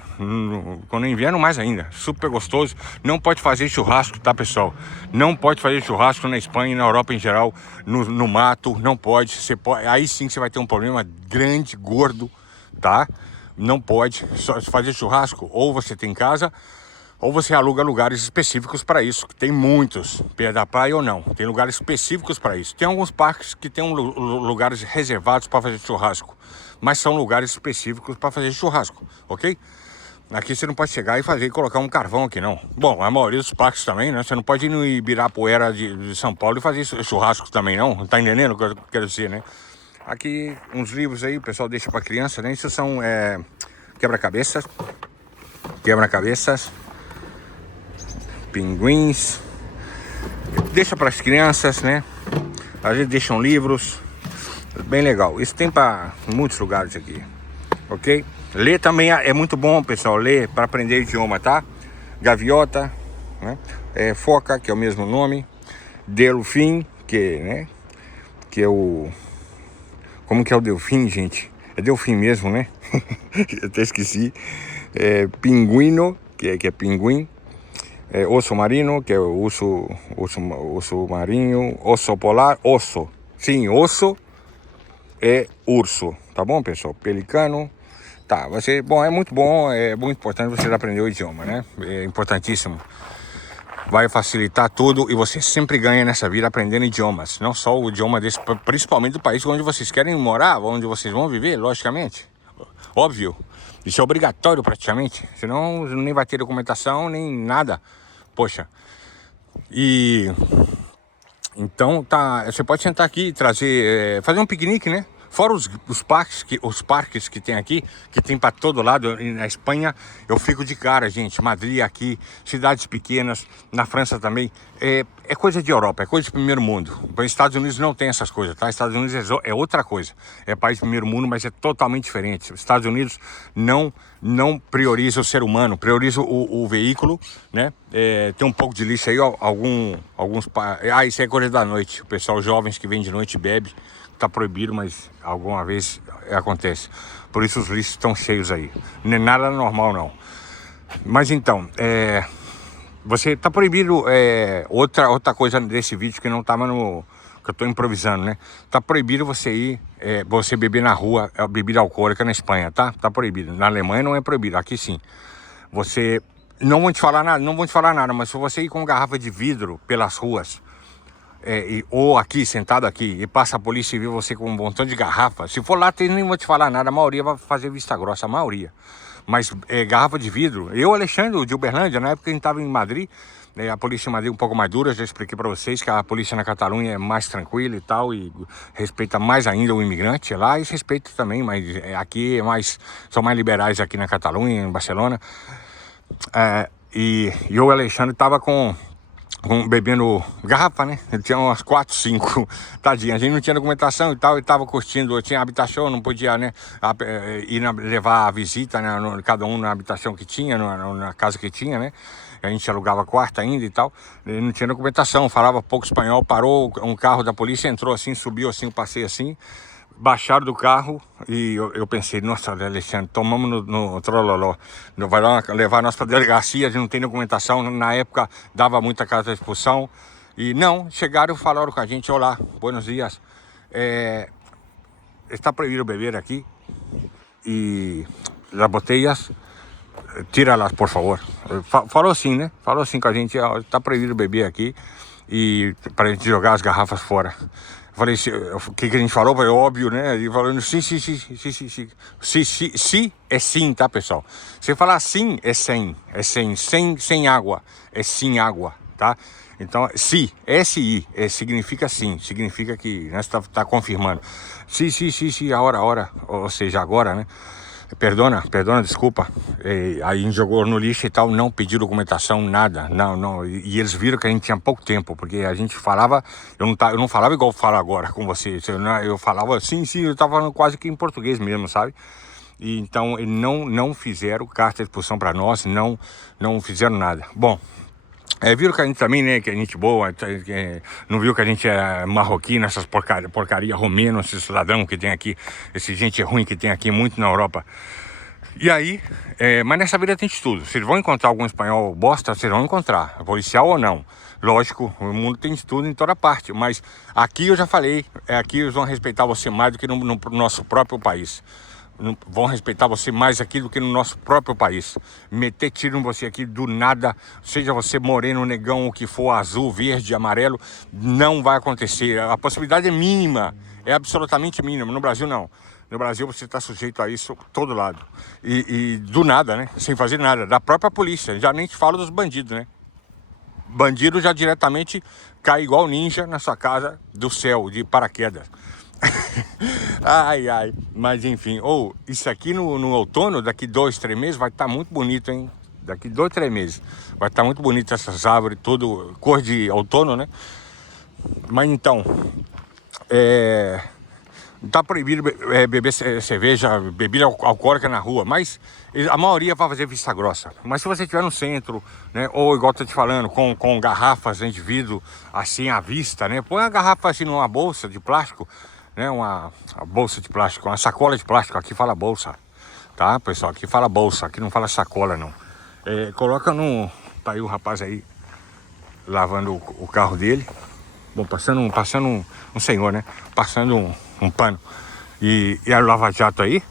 Quando é inverno, mais ainda. Super gostoso. Não pode fazer churrasco, tá, pessoal? Não pode fazer churrasco na Espanha e na Europa em geral, no mato. Não pode. Você pode. Aí sim você vai ter um problema grande, gordo, tá? Não pode só fazer churrasco. Ou você tem casa, ou você aluga lugares específicos para isso. Tem muitos, perto da praia ou não. Tem lugares específicos para isso. Tem alguns parques que tem lugares reservados para fazer churrasco, mas são lugares específicos para fazer churrasco, ok? Aqui você não pode chegar e colocar um carvão aqui, não. Bom, a maioria dos parques também, né? Você não pode ir no Ibirapuera de São Paulo e fazer churrasco também, não. Tá entendendo o que eu quero dizer, né? Aqui, uns livros aí, o pessoal deixa para criança, né? Isso são quebra-cabeças, pinguins. Deixa para as crianças, né? Às vezes deixam livros. Bem legal, isso tem para muitos lugares aqui, ok? Ler também é muito bom, pessoal, ler para aprender idioma, tá? Gaviota, né? Foca, que é o mesmo nome. Delfim, né? Que é o... Como que é o delfim, gente? É delfim mesmo, né? Eu até esqueci. Pinguino, que é pinguim. Osso marino, que é o urso marinho. Osso polar, osso. Sim, osso. É urso, tá bom, pessoal? Pelicano, tá, bom, é muito importante você aprender o idioma, né? É importantíssimo. Vai facilitar tudo e você sempre ganha nessa vida aprendendo idiomas. Não só o idioma desse, principalmente do país onde vocês querem morar, onde vocês vão viver, logicamente. Óbvio, isso é obrigatório praticamente, senão nem vai ter documentação, nem nada. Poxa, então, tá, você pode sentar aqui e trazer, fazer um piquenique, né? Fora os parques que tem aqui, que tem para todo lado. Na Espanha eu fico de cara, gente. Madrid aqui, cidades pequenas, na França também. É coisa de Europa, é coisa de primeiro mundo. Os Estados Unidos não tem essas coisas, tá? Estados Unidos é outra coisa. É país de primeiro mundo, mas é totalmente diferente. Os Estados Unidos não prioriza o ser humano, prioriza o veículo, né? Tem um pouco de lixo aí, alguns... isso é coisa da noite. O pessoal jovens que vem de noite e bebe. Tá proibido, mas alguma vez acontece. Por isso os lixos estão cheios aí. Não é nada normal, não. Mas então, você tá proibido. Outra coisa desse vídeo que não tava no... que eu tô improvisando, né? Tá proibido você ir, você beber na rua, bebida alcoólica na Espanha, tá? Tá proibido. Na Alemanha não é proibido, aqui sim. Você... Não vou te falar nada, mas se você ir com garrafa de vidro pelas ruas... ou aqui, sentado aqui, e passa a polícia e vê você com um montão de garrafa, se for lá, nem vou te falar nada, a maioria vai fazer vista grossa, a maioria. Mas garrafa de vidro, Alexandre, de Uberlândia, na época que a gente estava em Madrid, a polícia em Madrid é um pouco mais dura, já expliquei para vocês que a polícia na Catalunha é mais tranquila e tal, e respeita mais ainda o imigrante lá, e respeita também, mas aqui são mais liberais aqui na Catalunha, em Barcelona. E o Alexandre estava bebendo garrafa, né? Ele tinha umas 4, 5, tadinha. A gente não tinha documentação e tal, ele tava curtindo, tinha habitação, não podia, né? Levar a visita, né? Cada um na habitação que tinha, na casa que tinha, né? A gente alugava quarto ainda e tal. Ele não tinha documentação, falava pouco espanhol, parou um carro da polícia, entrou assim, subiu assim, o passeio assim. baixaram do carro e eu pensei, nossa, Alexandre, tomamos no trololó, vai levar nós para delegacia, a gente não tem documentação, na época dava muita carta de expulsão, e não, chegaram e falaram com a gente, olá, buenos dias, está proibido beber aqui, e as botellas, tira-las, por favor. Falou assim, né? Falou assim com a gente, ó, tá proibido beber aqui e para a gente jogar as garrafas fora. Falei, o que a gente falou? Foi óbvio, né? E falando sim, sim, sim, sim, sim, sim, sim. Sim é sim, tá, pessoal? Se falar sim, é sem água, é sim água, tá? Então, sim, S-I, significa sim, significa que nós tá confirmando. Sim, sim, sim, sim, a hora, ou seja, agora, né? Perdona, desculpa. Aí a gente jogou no lixo e tal, não pediu documentação, nada, não. E eles viram que a gente tinha pouco tempo, porque a gente falava, eu não falava igual eu falo agora com você, eu falava sim, eu tava falando quase que em português mesmo, sabe? E então eles não fizeram carta de expulsão para nós, não fizeram nada. Bom, viram que a gente também, né, que a gente boa, não viu que a gente é marroquino, essas porcaria romeno, esses ladrão que tem aqui, esse gente ruim que tem aqui muito na Europa. E aí, mas nessa vida tem de tudo. Vocês vão encontrar algum espanhol bosta, vocês vão encontrar, policial ou não. Lógico, o mundo tem de tudo em toda parte, mas aqui eu já falei, aqui eles vão respeitar você mais do que no nosso próprio país. Vão respeitar você mais aqui do que no nosso próprio país. Meter tiro em você aqui do nada, seja você moreno, negão, o que for, azul, verde, amarelo, não vai acontecer. A possibilidade é mínima, é absolutamente mínima. No Brasil, não. No Brasil você está sujeito a isso todo lado. E do nada, né? Sem fazer nada. Da própria polícia. Já nem te falo dos bandidos, né? Bandido já diretamente cai igual ninja na sua casa do céu, de paraquedas. Ai, mas enfim, isso aqui no outono, daqui 2, 3 meses, vai estar muito bonito, hein? Daqui 2, 3 meses, vai estar muito bonito essas árvores, tudo, cor de outono, né? Mas então, tá proibido beber cerveja, bebida alcoólica na rua, mas a maioria vai fazer vista grossa. Mas se você estiver no centro, né, ou igual eu tô te falando, com garrafas de vidro assim à vista, né? Põe a garrafa assim numa bolsa de plástico, né? Uma bolsa de plástico, uma sacola de plástico, aqui fala bolsa, tá, pessoal? Aqui fala bolsa, aqui não fala sacola, não. Coloca no... Tá aí o rapaz aí lavando o carro dele. Bom, passando um senhor, né? Passando um pano. E a Lava Jato aí.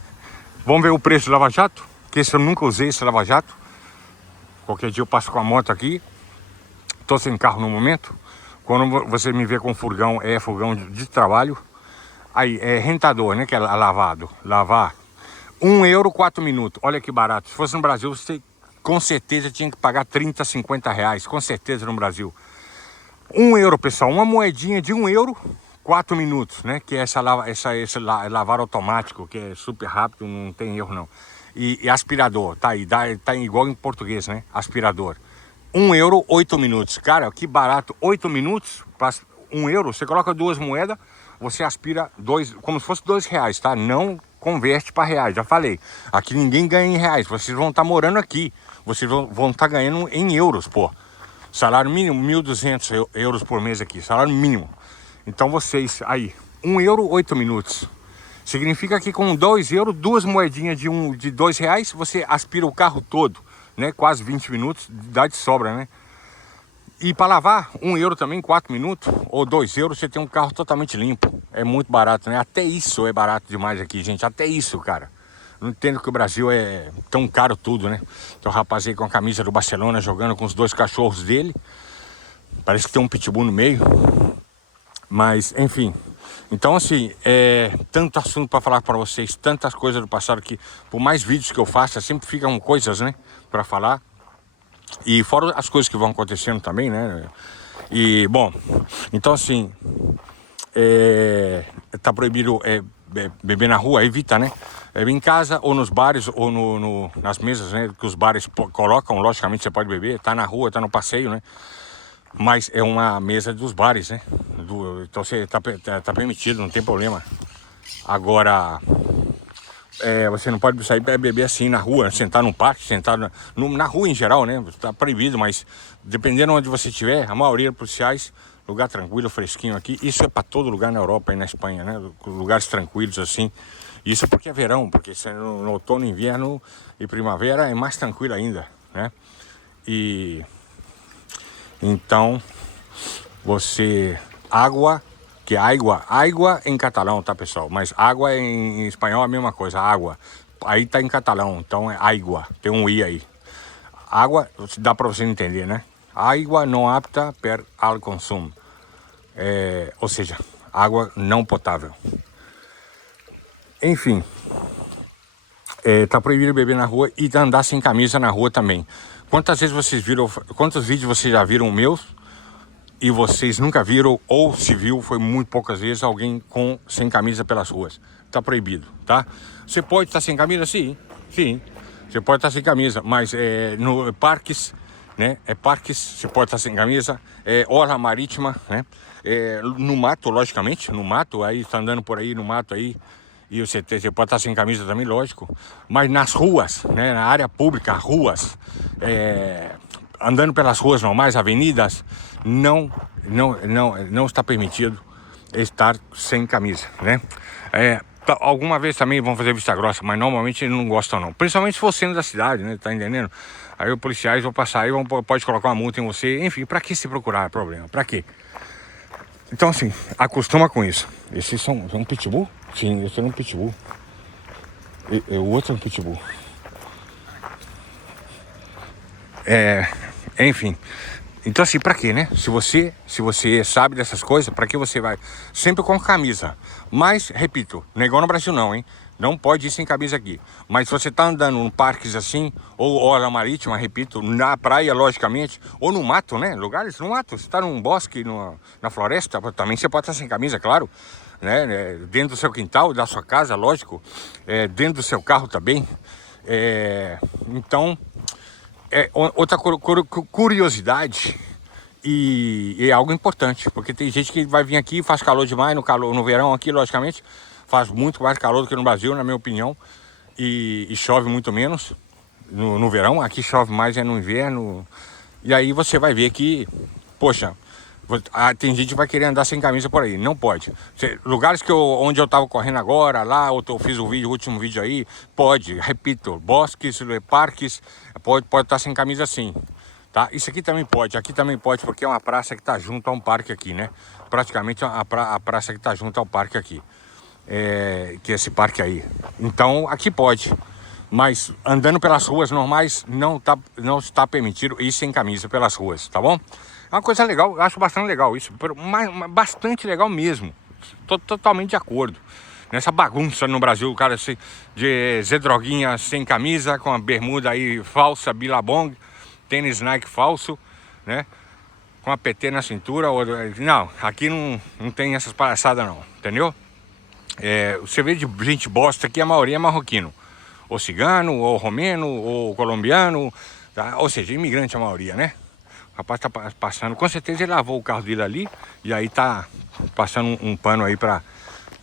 Vamos ver o preço do Lava Jato? Porque eu nunca usei esse Lava Jato. Qualquer dia eu passo com a moto aqui. Tô sem carro no momento. Quando você me vê com furgão, é furgão de trabalho. Aí, é rentador, né? Que é lavado. Lavar. €1, 4 minutos. Olha que barato. Se fosse no Brasil, você com certeza tinha que pagar 30, 50 reais. Com certeza no Brasil. €1, pessoal. Uma moedinha de €1, 4 minutos, né? Que é esse lavar automático, que é super rápido, não tem erro não. E aspirador, tá aí, tá igual em português, né? Aspirador. €1, 8 minutos. Cara, que barato. 8 minutos para €1. Você coloca 2 moedas, você aspira como se fosse R$2, tá? Não converte para reais, já falei. Aqui ninguém ganha em reais. Vocês vão estar morando aqui. Vocês vão estar ganhando em euros, pô. Salário mínimo, 1.200 euros por mês aqui. Salário mínimo. Então vocês, aí, €1, 8 minutos. Significa que com €2, 2 moedinhas de R$2, você aspira o carro todo, né? Quase 20 minutos, dá de sobra, né? E para lavar, €1 também, 4 minutos, ou €2, você tem um carro totalmente limpo. É muito barato, né? Até isso é barato demais aqui, gente. Até isso, cara. Não entendo que o Brasil é tão caro tudo, né? Tem um rapaz aí com a camisa do Barcelona jogando com os 2 cachorros dele. Parece que tem um pitbull no meio. Mas, enfim. Então, assim, tanto assunto para falar para vocês, tantas coisas do passado que, por mais vídeos que eu faça, sempre ficam coisas, né? Para falar. E fora as coisas que vão acontecendo também, né? E, bom, então assim, tá proibido beber na rua, evita, né? Em casa ou nos bares ou nas mesas, né? Que os bares colocam, logicamente você pode beber, tá na rua, tá no passeio, né? Mas é uma mesa dos bares, né? Então você tá permitido, não tem problema. Agora... você não pode sair para beber assim na rua, sentar num parque, sentar na rua em geral, né? Está proibido, mas dependendo de onde você estiver, a maioria dos policiais lugar tranquilo, fresquinho aqui. Isso é para todo lugar na Europa e na Espanha, né? Lugares tranquilos assim. Isso porque é verão, porque no outono, inverno e primavera é mais tranquilo ainda, né? E então você água, que é água em catalão, tá, pessoal? Mas água em espanhol é a mesma coisa, água. Aí tá em catalão, então é água, tem um i aí. Água, dá para você entender, né? Água não apta per al consumo. Ou seja, água não potável. Enfim, tá proibido beber na rua e andar sem camisa na rua também. Quantas vídeos vocês já viram meus e vocês nunca viram, ou se viu, foi muito poucas vezes alguém sem camisa pelas ruas? Tá proibido, tá? Você pode estar sem camisa? Sim, você pode estar sem camisa, mas no parques, né? Parques, você pode estar sem camisa, orla marítima, né? No mato, logicamente, no mato, aí tá andando por aí no mato aí, e você pode estar sem camisa também, lógico, mas nas ruas, né? Na área pública, ruas, andando pelas ruas normais, avenidas, não está permitido estar sem camisa, né? Alguma vez também vão fazer vista grossa, mas normalmente não gostam não. Principalmente se for sendo da cidade, né? Tá entendendo? Aí os policiais vão passar aí, pode colocar uma multa em você. Enfim, pra que se procurar problema? Pra quê? Então assim, acostuma com isso. Esses são um pitbull? Sim, esse é um pitbull. O outro é um pitbull. Enfim. Então assim, pra quê, né? Se você sabe dessas coisas, pra que você vai? Sempre com camisa. Mas, repito, não é igual no Brasil não, hein? Não pode ir sem camisa aqui. Mas se você tá andando em parques assim, ou orla marítima, repito, na praia, logicamente, ou no mato, né? Lugares no mato. Você tá num bosque, na floresta, também você pode estar sem camisa, claro. Né? Dentro do seu quintal, da sua casa, lógico. Dentro do seu carro também. Então... outra curiosidade e é algo importante, porque tem gente que vai vir aqui, faz calor demais no verão aqui, logicamente, faz muito mais calor do que no Brasil, na minha opinião, e chove muito menos no verão, aqui chove mais no inverno, e aí você vai ver que, poxa, tem gente que vai querer andar sem camisa por aí, não pode. Lugares onde eu tava correndo agora, lá, eu fiz o último vídeo aí, pode, repito, bosques, parques, pode estar sem camisa sim, tá? Isso aqui também pode, porque é uma praça que tá junto a um parque aqui, né? Praticamente a praça que tá junto ao parque aqui, que é esse parque aí. Então, aqui pode, mas andando pelas ruas normais, não está permitido ir sem camisa pelas ruas, tá bom? É uma coisa legal, eu acho bastante legal isso, bastante legal mesmo. Tô totalmente de acordo. Nessa bagunça no Brasil, o cara de Zé Droguinha sem camisa, com a bermuda aí falsa, Billabong, tênis Nike falso, né? Com a PT na cintura. Não, aqui não tem essas palhaçadas não, entendeu? Você vê de gente bosta aqui, a maioria é marroquino. Ou cigano, ou romeno, ou colombiano, tá? Ou seja, imigrante a maioria, né? O rapaz tá passando, com certeza ele lavou o carro dele ali e aí tá passando um pano aí pra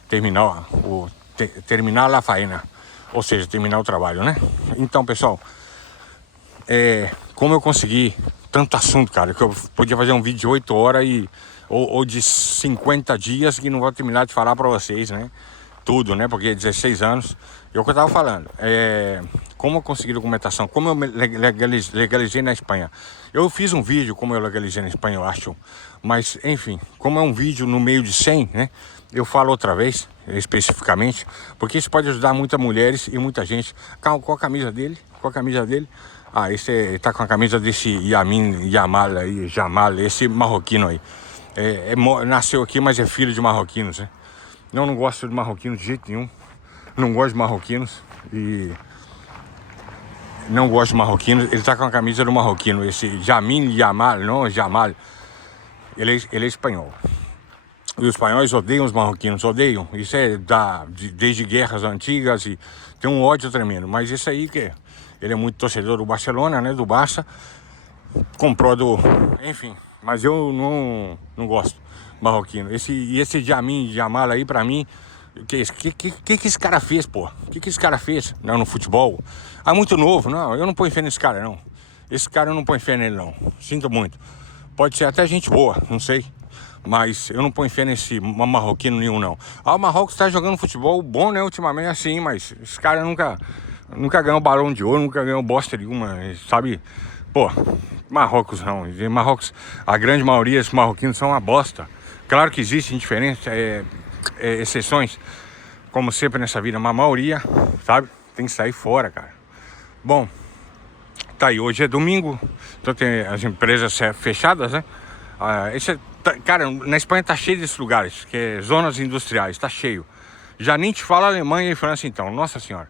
terminar a faena, ou seja, terminar o trabalho, né? Então, pessoal, como eu consegui tanto assunto, cara, que eu podia fazer um vídeo de 8 horas ou de 50 dias que não vou terminar de falar pra vocês, né? Tudo, né? Porque 16 anos, é o que eu tava falando, como eu consegui documentação, como eu legalizei na Espanha. Eu fiz um vídeo como eu legalizei na Espanha, eu acho, mas enfim, como é um vídeo no meio de 100, né? Eu falo outra vez, especificamente, porque isso pode ajudar muitas mulheres e muita gente. Com a camisa dele, esse tá com a camisa desse Jamal aí, esse marroquino aí. Nasceu aqui, mas é filho de marroquinos, né? Não gosto de marroquinos de jeito nenhum. Não gosto de marroquinos e... Não gosto de marroquinos. Ele tá com a camisa do marroquino. Esse Jamal, não Jamal. Ele é espanhol. E os espanhóis odeiam os marroquinos, odeiam. Isso desde guerras antigas e tem um ódio tremendo. Mas isso aí que ele é muito torcedor do Barcelona, né? Do Barça. Comprou enfim, mas eu não gosto marroquino. Esse Jamal aí, pra mim, que esse cara fez, pô? Que esse cara fez no futebol? Muito novo, não, eu não ponho fé nesse cara, não. Esse cara eu não ponho fé nele, não. Sinto muito. Pode ser até gente boa, não sei. Mas eu não ponho fé nesse marroquino nenhum, não. O Marrocos tá jogando futebol bom, né, ultimamente, assim, mas os caras nunca ganhou balão de ouro, nunca ganhou bosta nenhuma, sabe? Pô, Marrocos não. Marrocos, a grande maioria dos marroquinos são uma bosta. Claro que existem diferentes exceções, como sempre nessa vida, mas a maioria, sabe? Tem que sair fora, cara. Bom, tá aí, hoje é domingo, então tem as empresas fechadas, né? Cara, na Espanha tá cheio desses lugares, que é zonas industriais, tá cheio. Já nem te fala Alemanha e França então, nossa senhora.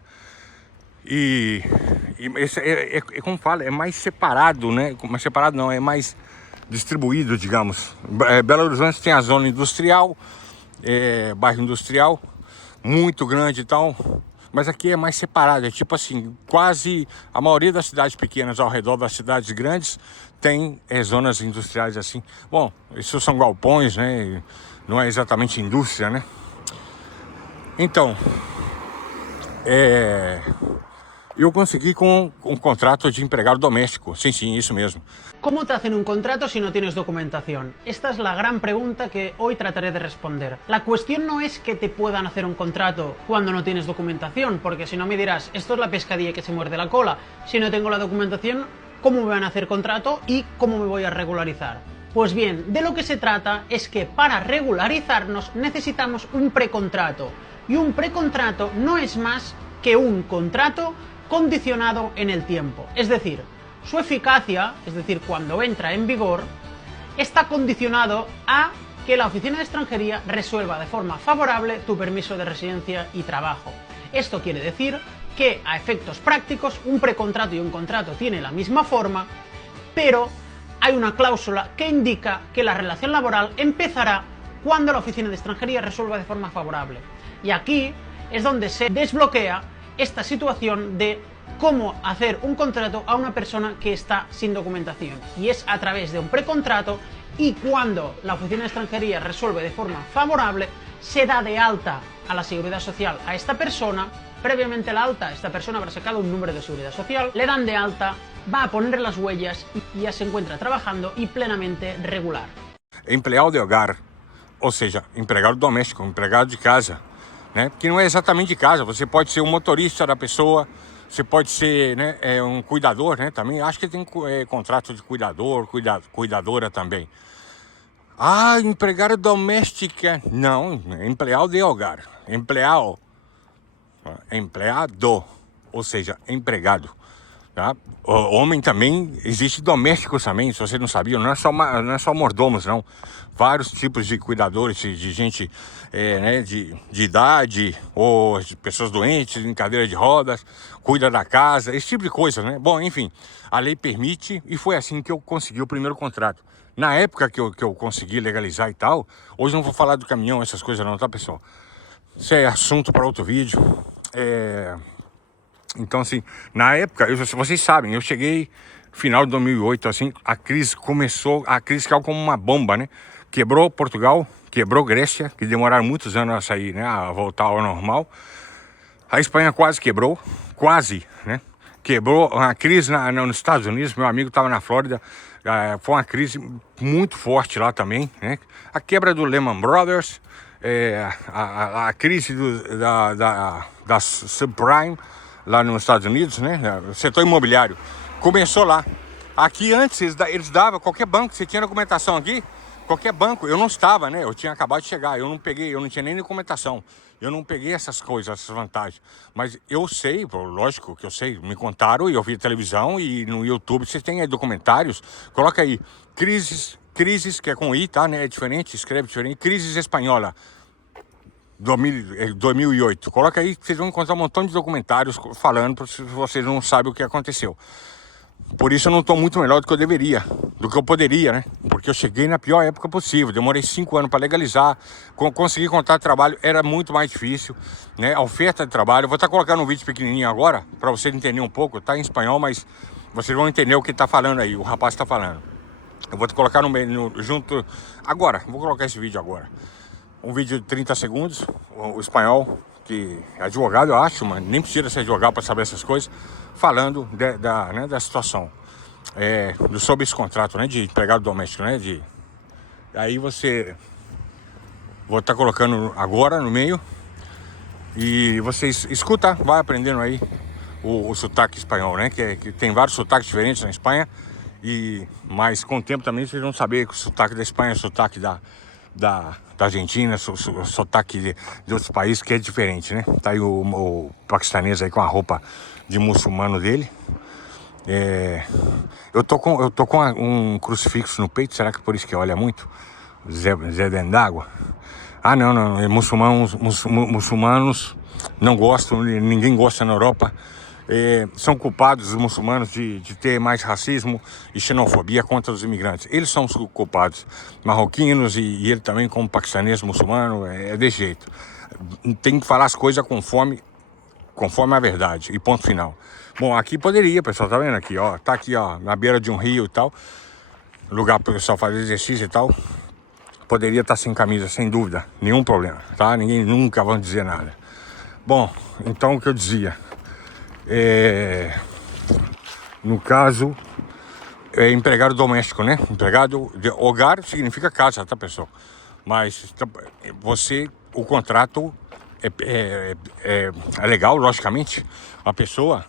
E esse como fala, é mais separado, né? Mas separado não, é mais distribuído, digamos. Belo Horizonte tem a zona industrial, bairro industrial, muito grande e tal. Mas aqui é mais separado, é tipo assim, quase a maioria das cidades pequenas ao redor das cidades grandes tem zonas industriais assim. Bom, isso são galpões, né? Não é exatamente indústria, né? Então, eu consegui com um contrato de empregado doméstico. Sim, isso mesmo. ¿Cómo te hacen un contrato si no tienes documentación? Esta es la gran pregunta que hoy trataré de responder. La cuestión no es que te puedan hacer un contrato cuando no tienes documentación, porque si no me dirás, esto es la pescadilla que se muerde la cola. Si no tengo la documentación, ¿cómo me van a hacer contrato y cómo me voy a regularizar? Pues bien, de lo que se trata es que para regularizarnos necesitamos un precontrato. Y un precontrato no es más que un contrato condicionado en el tiempo. Es decir, su eficacia, es decir, cuando entra en vigor, está condicionado a que la Oficina de Extranjería resuelva de forma favorable tu permiso de residencia y trabajo. Esto quiere decir que, a efectos prácticos, un precontrato y un contrato tienen la misma forma, pero hay una cláusula que indica que la relación laboral empezará cuando la Oficina de Extranjería resuelva de forma favorable. Y aquí es donde se desbloquea esta situación de cómo hacer un contrato a una persona que está sin documentación, y es a través de un precontrato, y cuando la Oficina de Extranjería resuelve de forma favorable, se da de alta a la Seguridad Social a esta persona. Previamente a la alta, esta persona habrá sacado un número de Seguridad Social, le dan de alta, va a poner las huellas y ya se encuentra trabajando y plenamente regular. Empleado de hogar, ou seja, empregado doméstico, empregado de casa, né? Que não é exatamente de casa, você pode ser um motorista da pessoa, você pode ser, né, um cuidador, né, também. Acho que tem contrato de cuidador, cuidadora também. Ah, empregada doméstica. Não, empleado de hogar. Empleado, ou seja, empregado. Tá? O homem também, existe domésticos também, se você não sabia, não é só mordomos, não. Vários tipos de cuidadores, de gente né, de idade, ou de pessoas doentes, em cadeira de rodas, cuida da casa, esse tipo de coisa, né? Bom, enfim, a lei permite, e foi assim que eu consegui o primeiro contrato. Na época que eu consegui legalizar e tal, hoje não vou falar do caminhão, essas coisas não, tá, pessoal? Isso é assunto para outro vídeo. Então, assim, na época, vocês sabem, eu cheguei final de 2008, assim, a crise caiu como uma bomba, né? Quebrou Portugal, quebrou Grécia, que demoraram muitos anos a sair, né? A voltar ao normal. A Espanha quase quebrou, né? Quebrou uma crise nos Estados Unidos, meu amigo estava na Flórida, foi uma crise muito forte lá também, né? A quebra do Lehman Brothers, a crise da subprime, lá nos Estados Unidos, né? O setor imobiliário começou lá. Aqui antes eles davam qualquer banco, você tinha documentação aqui, qualquer banco. Eu não estava, né? Eu tinha acabado de chegar, eu não tinha nem documentação. Eu não peguei essas coisas, essas vantagens. Mas eu sei, lógico que eu sei, me contaram e eu vi televisão e no YouTube vocês têm aí documentários. Coloca aí, crises, que é com I, tá? Né? É diferente, escreve diferente. Crises espanhola. 2008. Coloca aí que vocês vão encontrar um montão de documentários falando, se vocês não sabem o que aconteceu. Por isso eu não estou muito melhor do que eu deveria, do que eu poderia, né? Porque eu cheguei na pior época possível, demorei 5 anos para legalizar, conseguir contrato de trabalho era muito mais difícil, né? A oferta de trabalho, eu vou estar colocando um vídeo pequenininho agora, para vocês entenderem um pouco, tá em espanhol, mas vocês vão entender o que ele está falando aí, o rapaz está falando. Eu vou colocar junto, agora, vou colocar esse vídeo agora. Um vídeo de 30 segundos, o espanhol, que é advogado, eu acho, mas nem precisa ser advogado para saber essas coisas, falando da situação, sobre esse contrato, né, de empregado doméstico, né, Aí você... Vou estar colocando agora no meio. E você escuta, vai aprendendo aí o sotaque espanhol, né? Que tem vários sotaques diferentes na Espanha. Mas com o tempo também vocês vão saber que o sotaque da Espanha é o sotaque da Argentina, o sotaque de outros países que é diferente, né? Tá aí o paquistanês aí com a roupa de muçulmano dele. Eu tô com um crucifixo no peito, será que por isso que olha muito? Zé dentro d'água? Ah, não, muçulmanos não gostam, ninguém gosta na Europa. São culpados os muçulmanos de ter mais racismo e xenofobia contra os imigrantes. Eles são os culpados, marroquinos e ele também como paquistanês muçulmano, é desse jeito. Tem que falar as coisas conforme a verdade e ponto final. Bom, aqui poderia, pessoal, tá vendo aqui, ó, tá aqui, ó, na beira de um rio e tal, lugar para o pessoal fazer exercício e tal. Poderia estar sem camisa, sem dúvida, nenhum problema, tá? Ninguém nunca vai dizer nada. Bom, então o que eu dizia, no caso, empregado doméstico, né? Empregado de hogar significa casa, tá, pessoal? Mas o contrato é legal, logicamente. A pessoa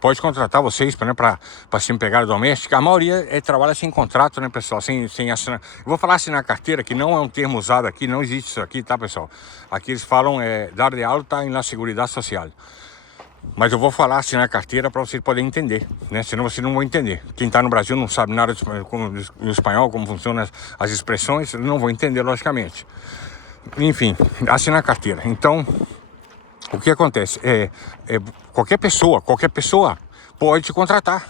pode contratar vocês, né, para ser empregado doméstico. A maioria trabalha sem contrato, né, pessoal? Sem assinar. Eu vou falar assinar carteira, que não é um termo usado aqui, não existe isso aqui, tá, pessoal? Aqui eles falam dar de alta na Seguridade Social. Mas eu vou falar assinar carteira para vocês poderem entender, né? Senão vocês não vão entender. Quem está no Brasil não sabe nada do espanhol, como funcionam as expressões, não vão entender, logicamente. Enfim, assinar carteira. Então, o que acontece? Qualquer pessoa pode te contratar.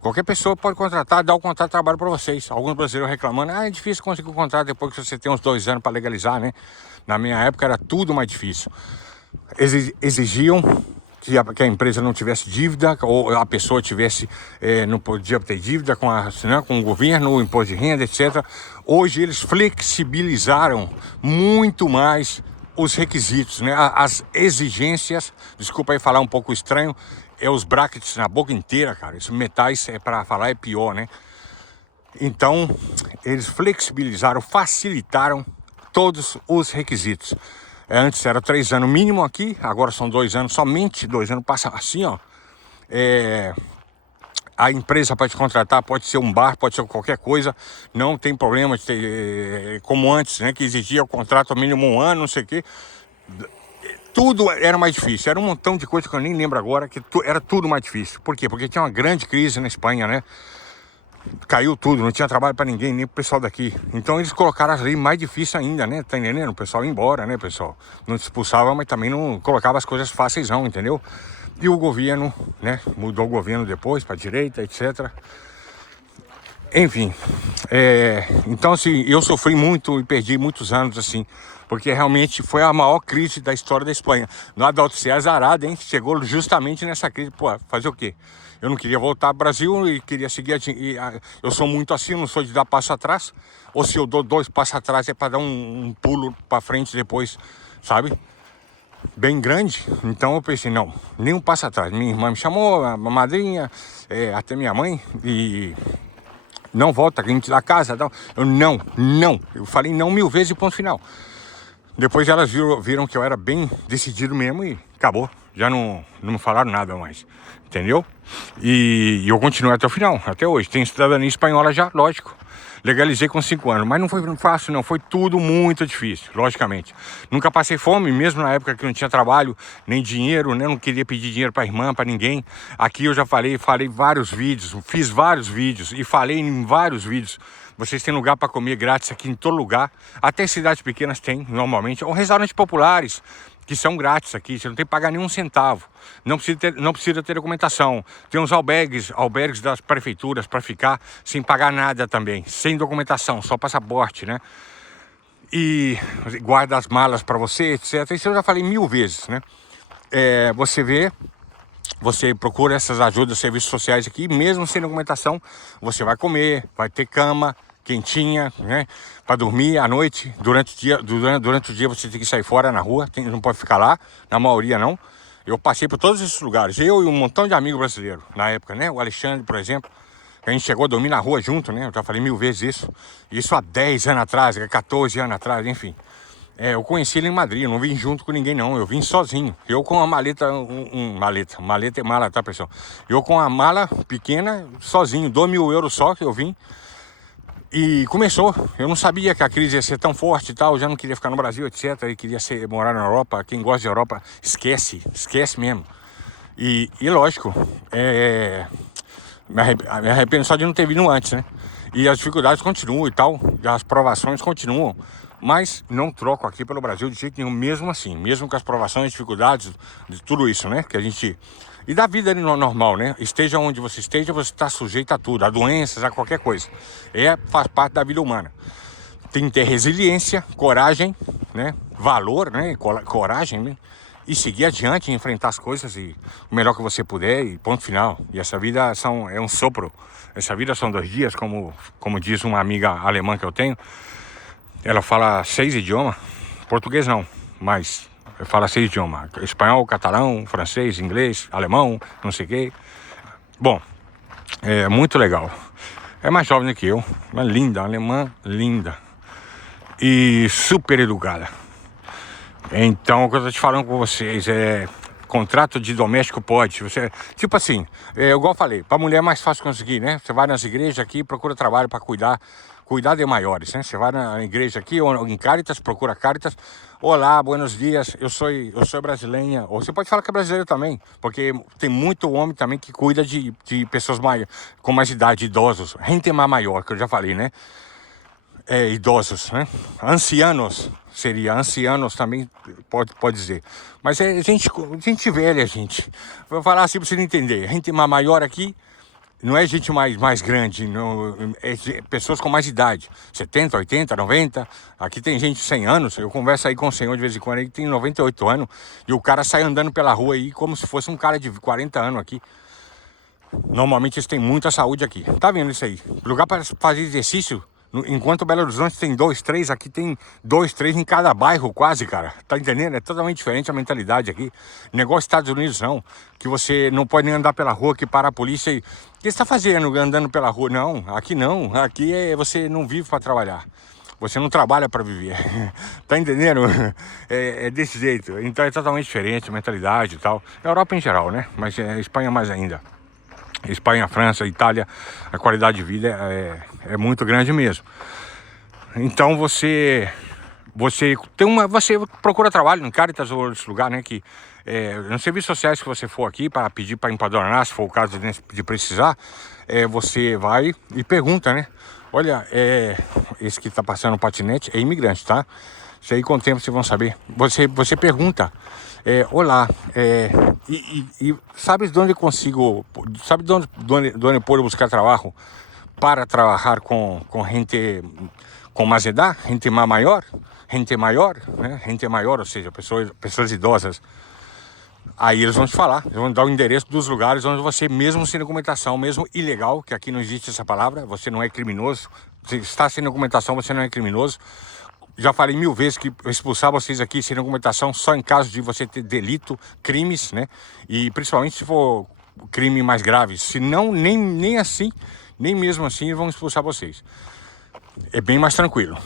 Qualquer pessoa pode contratar, dar o contrato de trabalho para vocês. Alguns brasileiros reclamando, é difícil conseguir um contrato depois que você tem uns 2 anos para legalizar, né? Na minha época era tudo mais difícil. Exigiam que a empresa não tivesse dívida, ou a pessoa não podia ter dívida com o governo, o imposto de renda, etc. Hoje eles flexibilizaram muito mais os requisitos, né? As exigências. Desculpa aí falar um pouco estranho, os brackets na boca inteira, cara. Esses metais, para falar, é pior, né? Então, eles flexibilizaram, facilitaram todos os requisitos. Antes era 3 anos mínimo aqui, agora são 2 anos, somente 2 anos, passa assim, ó. A empresa pode contratar, pode ser um bar, pode ser qualquer coisa, não tem problema de ter, como antes, né, que exigia o contrato mínimo 1 ano, não sei o quê. Tudo era mais difícil, era um montão de coisa que eu nem lembro agora, que era tudo mais difícil. Por quê? Porque tinha uma grande crise na Espanha, né? Caiu tudo, não tinha trabalho para ninguém, nem pro pessoal daqui. Então eles colocaram as leis mais difíceis ainda, né? Tá entendendo? O pessoal ia embora, né, pessoal? Não expulsava, mas também não colocava as coisas fáceis, não, entendeu? E o governo, né? Mudou o governo depois para direita, etc. Enfim, então assim, eu sofri muito e perdi muitos anos, assim, porque realmente foi a maior crise da história da Espanha. No Adalto ser azarado, hein? Chegou justamente nessa crise. Pô, fazer o quê? Eu não queria voltar ao Brasil e queria seguir. Eu sou muito assim, não sou de dar passo atrás. Ou se eu dou 2 passos atrás é para dar um pulo para frente depois, sabe? Bem grande. Então eu pensei, não, nenhum passo atrás. Minha irmã me chamou, a madrinha, até minha mãe, e não volta, que a gente dá casa. Não. Eu não. Eu falei não 1000 vezes e ponto final. Depois elas viram que eu era bem decidido mesmo e acabou. Já não me falaram nada mais, entendeu? E eu continuei até o final, até hoje. Tenho cidadania espanhola já, lógico. Legalizei com 5 anos, mas não foi fácil não, foi tudo muito difícil, logicamente. Nunca passei fome, mesmo na época que não tinha trabalho, nem dinheiro, né? Não queria pedir dinheiro para irmã, para ninguém. Aqui eu já falei vários vídeos, fiz vários vídeos e falei em vários vídeos. Vocês têm lugar para comer grátis aqui em todo lugar, até cidades pequenas tem, normalmente, ou restaurantes populares, que são grátis aqui, você não tem que pagar nenhum centavo, não precisa ter documentação. Tem uns albergues das prefeituras para ficar sem pagar nada também, sem documentação, só passaporte, né? E guarda as malas para você, etc. Isso eu já falei 1000 vezes, né? Você procura essas ajudas, serviços sociais aqui, mesmo sem documentação, você vai comer, vai ter cama quentinha, né, para dormir à noite. Durante o dia você tem que sair fora na rua, não pode ficar lá, na maioria não. Eu passei por todos esses lugares, eu e um montão de amigos brasileiros na época, né, o Alexandre, por exemplo, que a gente chegou a dormir na rua junto, né? Eu já falei 1000 vezes isso. Isso há 10 anos atrás, 14 anos atrás, enfim. Eu conheci ele em Madrid, eu não vim junto com ninguém não, eu vim sozinho. Eu com uma maleta, maleta é mala, tá, pessoal? Eu com a mala pequena, sozinho, 2.000 euros só que eu vim. E começou, eu não sabia que a crise ia ser tão forte e tal, eu já não queria ficar no Brasil, etc. E queria morar na Europa. Quem gosta de Europa, esquece mesmo. E lógico, me arrependo só de não ter vindo antes, né? E as dificuldades continuam e tal, e as provações continuam. Mas não troco aqui pelo Brasil de jeito nenhum, mesmo assim, mesmo com as provações, dificuldades, de tudo isso, né? Que a gente... E da vida normal, né? Esteja onde você esteja, você está sujeito a tudo, a doenças, a qualquer coisa. Faz parte da vida humana. Tem que ter resiliência, coragem, né? Valor, né? Coragem, né? E seguir adiante, enfrentar as coisas e o melhor que você puder e ponto final. E essa vida é um sopro. Essa vida são 2 dias, como diz uma amiga alemã que eu tenho. Ela fala 6 idiomas, português não, mas fala 6 idiomas. Espanhol, catalão, francês, inglês, alemão, não sei o quê. Bom, é muito legal. É mais jovem do que eu, uma linda, uma alemã linda. E super educada. Então, o que eu tô te falando com vocês contrato de doméstico pode. Você, tipo assim, igual eu falei, pra mulher é mais fácil conseguir, né? Você vai nas igrejas aqui, procura trabalho para cuidar de maiores, né? Você vai na igreja aqui ou em Caritas, procura Caritas. Olá, buenos dias, eu sou brasileira. Ou você pode falar que é brasileiro também, porque tem muito homem também que cuida de pessoas com mais idade, idosos. Gente maior, que eu já falei, né? Idosos, né? Ancianos também pode dizer. Mas gente velha, gente. Vou falar assim pra você não entender. Gente maior aqui não é gente mais grande, não, pessoas com mais idade. 70, 80, 90. Aqui tem gente de 100 anos. Eu converso aí com o senhor de vez em quando, ele tem 98 anos. E o cara sai andando pela rua aí como se fosse um cara de 40 anos aqui. Normalmente eles têm muita saúde aqui. Tá vendo isso aí? Lugar para fazer exercício. Enquanto Belo Horizonte tem 2, 3, aqui tem 2, 3 em cada bairro quase, cara. Tá entendendo? É totalmente diferente a mentalidade aqui. Negócio Estados Unidos não, que você não pode nem andar pela rua, que para a polícia e... O que você tá fazendo andando pela rua? Não, aqui não. Aqui você não vive para trabalhar. Você não trabalha para viver. Tá entendendo? É desse jeito. Então é totalmente diferente a mentalidade e tal. A Europa em geral, né? Mas a Espanha mais ainda. Espanha, França, Itália, a qualidade de vida é muito grande mesmo. Então você procura trabalho em Caritas ou outros lugares, né? Que nos serviços sociais que você for aqui para pedir para empadronar, se for o caso de precisar, você vai e pergunta, né? Olha, esse que está passando o patinete é imigrante, tá? Isso aí com o tempo vocês vão saber. Você pergunta. Olá, e sabes de onde consigo, sabe de onde puedo buscar trabalho para trabalhar com gente com mais idade, gente maior, né? Gente maior, ou seja, pessoas idosas. Aí eles vão te falar, eles vão dar o endereço dos lugares onde você, mesmo sem documentação, mesmo ilegal, que aqui não existe essa palavra, você não é criminoso, você está sem documentação, você não é criminoso. Já falei 1000 vezes que expulsar vocês aqui sem documentação só em caso de você ter delito, crimes, né? E principalmente se for crime mais grave. Se não, nem mesmo assim eles vão expulsar vocês. É bem mais tranquilo.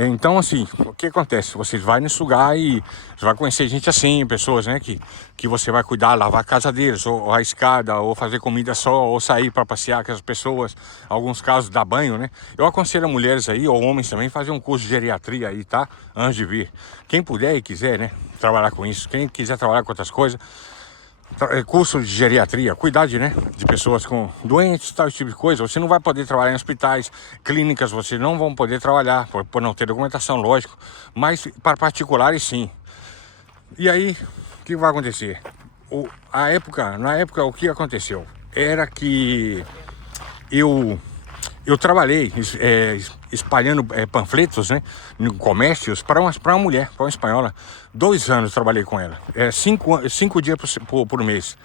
Então, assim, o que acontece? Vocês vão nesse lugar e você vai conhecer gente assim, pessoas, né? Que você vai cuidar, lavar a casa deles, ou a escada, ou fazer comida só, ou sair para passear com as pessoas. Alguns casos, dar banho, né? Eu aconselho mulheres aí, ou homens também, fazer um curso de geriatria aí, tá? Antes de vir. Quem puder e quiser, né? Trabalhar com isso. Quem quiser trabalhar com outras coisas. Curso de geriatria, cuidar de pessoas com doentes, tal, esse tipo de coisa. Você não vai poder trabalhar em hospitais, clínicas, você não vão poder trabalhar por não ter documentação, lógico, mas para particulares sim. E aí, o que vai acontecer? Na época, o que aconteceu? Era que eu trabalhei espalhando panfletos, né, em comércios para uma mulher, para uma espanhola. 2 anos trabalhei com ela, 5 dias por mês.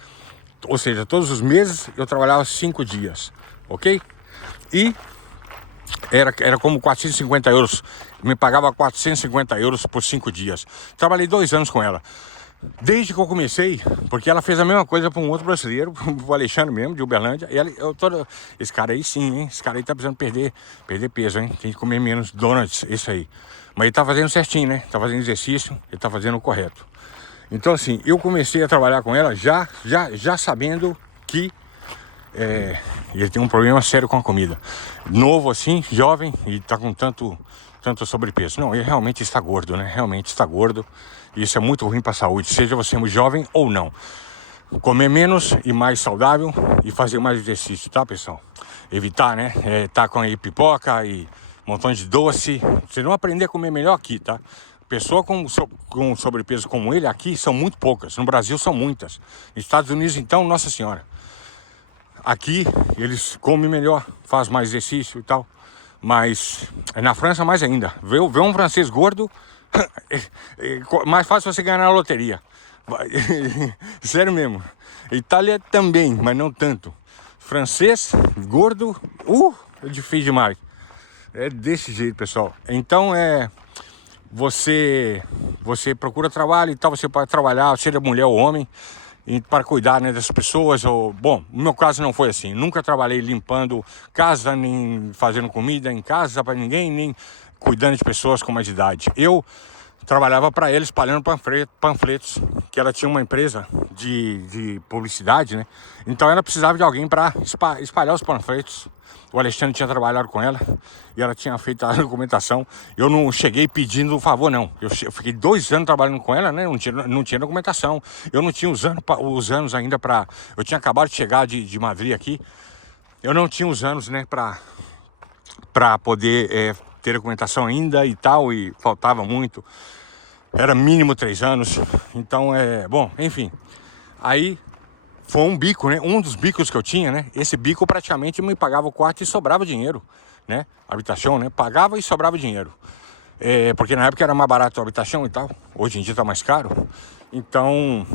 Ou seja, todos os meses eu trabalhava 5 dias, ok? E era como 450 euros, me pagava 450 euros por 5 dias. Trabalhei 2 anos com ela. Desde que eu comecei, porque ela fez a mesma coisa para um outro brasileiro, o Alexandre mesmo, de Uberlândia. E ela, esse cara aí sim, hein? Esse cara aí tá precisando perder peso, hein? Tem que comer menos donuts, isso aí. Mas ele tá fazendo certinho, né? Tá fazendo exercício, ele tá fazendo o correto. Então assim, eu comecei a trabalhar com ela já sabendo que ele tem um problema sério com a comida. Novo assim, jovem, e tá com tanto sobrepeso. Não, ele realmente está gordo, né? Realmente está gordo. E isso é muito ruim para a saúde, seja você jovem ou não. Comer menos e mais saudável e fazer mais exercício, tá, pessoal? Evitar, né? Tá com aí pipoca e um montão de doce. Vocês vão aprender a comer melhor aqui, tá? Pessoas com sobrepeso como ele aqui são muito poucas. No Brasil são muitas. Nos Estados Unidos, então, nossa senhora. Aqui eles comem melhor, faz mais exercício e tal. Mas na França mais ainda. Ver um francês gordo mais fácil você ganhar na loteria. Sério mesmo. Itália também, mas não tanto. Francês, gordo, é difícil demais. É desse jeito, pessoal. Então você procura trabalho e tal, você pode trabalhar, seja mulher ou homem, para cuidar, né, das pessoas. Bom, no meu caso não foi assim. Nunca trabalhei limpando casa, nem fazendo comida em casa para ninguém, nem cuidando de pessoas com mais idade. Eu trabalhava para ela espalhando panfletos, que ela tinha uma empresa de publicidade, né? Então ela precisava de alguém para espalhar os panfletos. O Alexandre tinha trabalhado com ela e ela tinha feito a documentação. Eu não cheguei pedindo favor, não. Eu fiquei 2 anos trabalhando com ela, né? Não tinha documentação. Eu não tinha os anos ainda para... Eu tinha acabado de chegar de Madrid aqui. Eu não tinha os anos, né, para poder ter documentação ainda e tal, e faltava muito. Era mínimo 3 anos. Então, bom, enfim. Aí foi um bico, né? Um dos bicos que eu tinha, né? Esse bico praticamente me pagava o quarto e sobrava dinheiro, né? Habitação, né? Pagava e sobrava dinheiro. Porque na época era mais barato a habitação e tal. Hoje em dia tá mais caro. Então,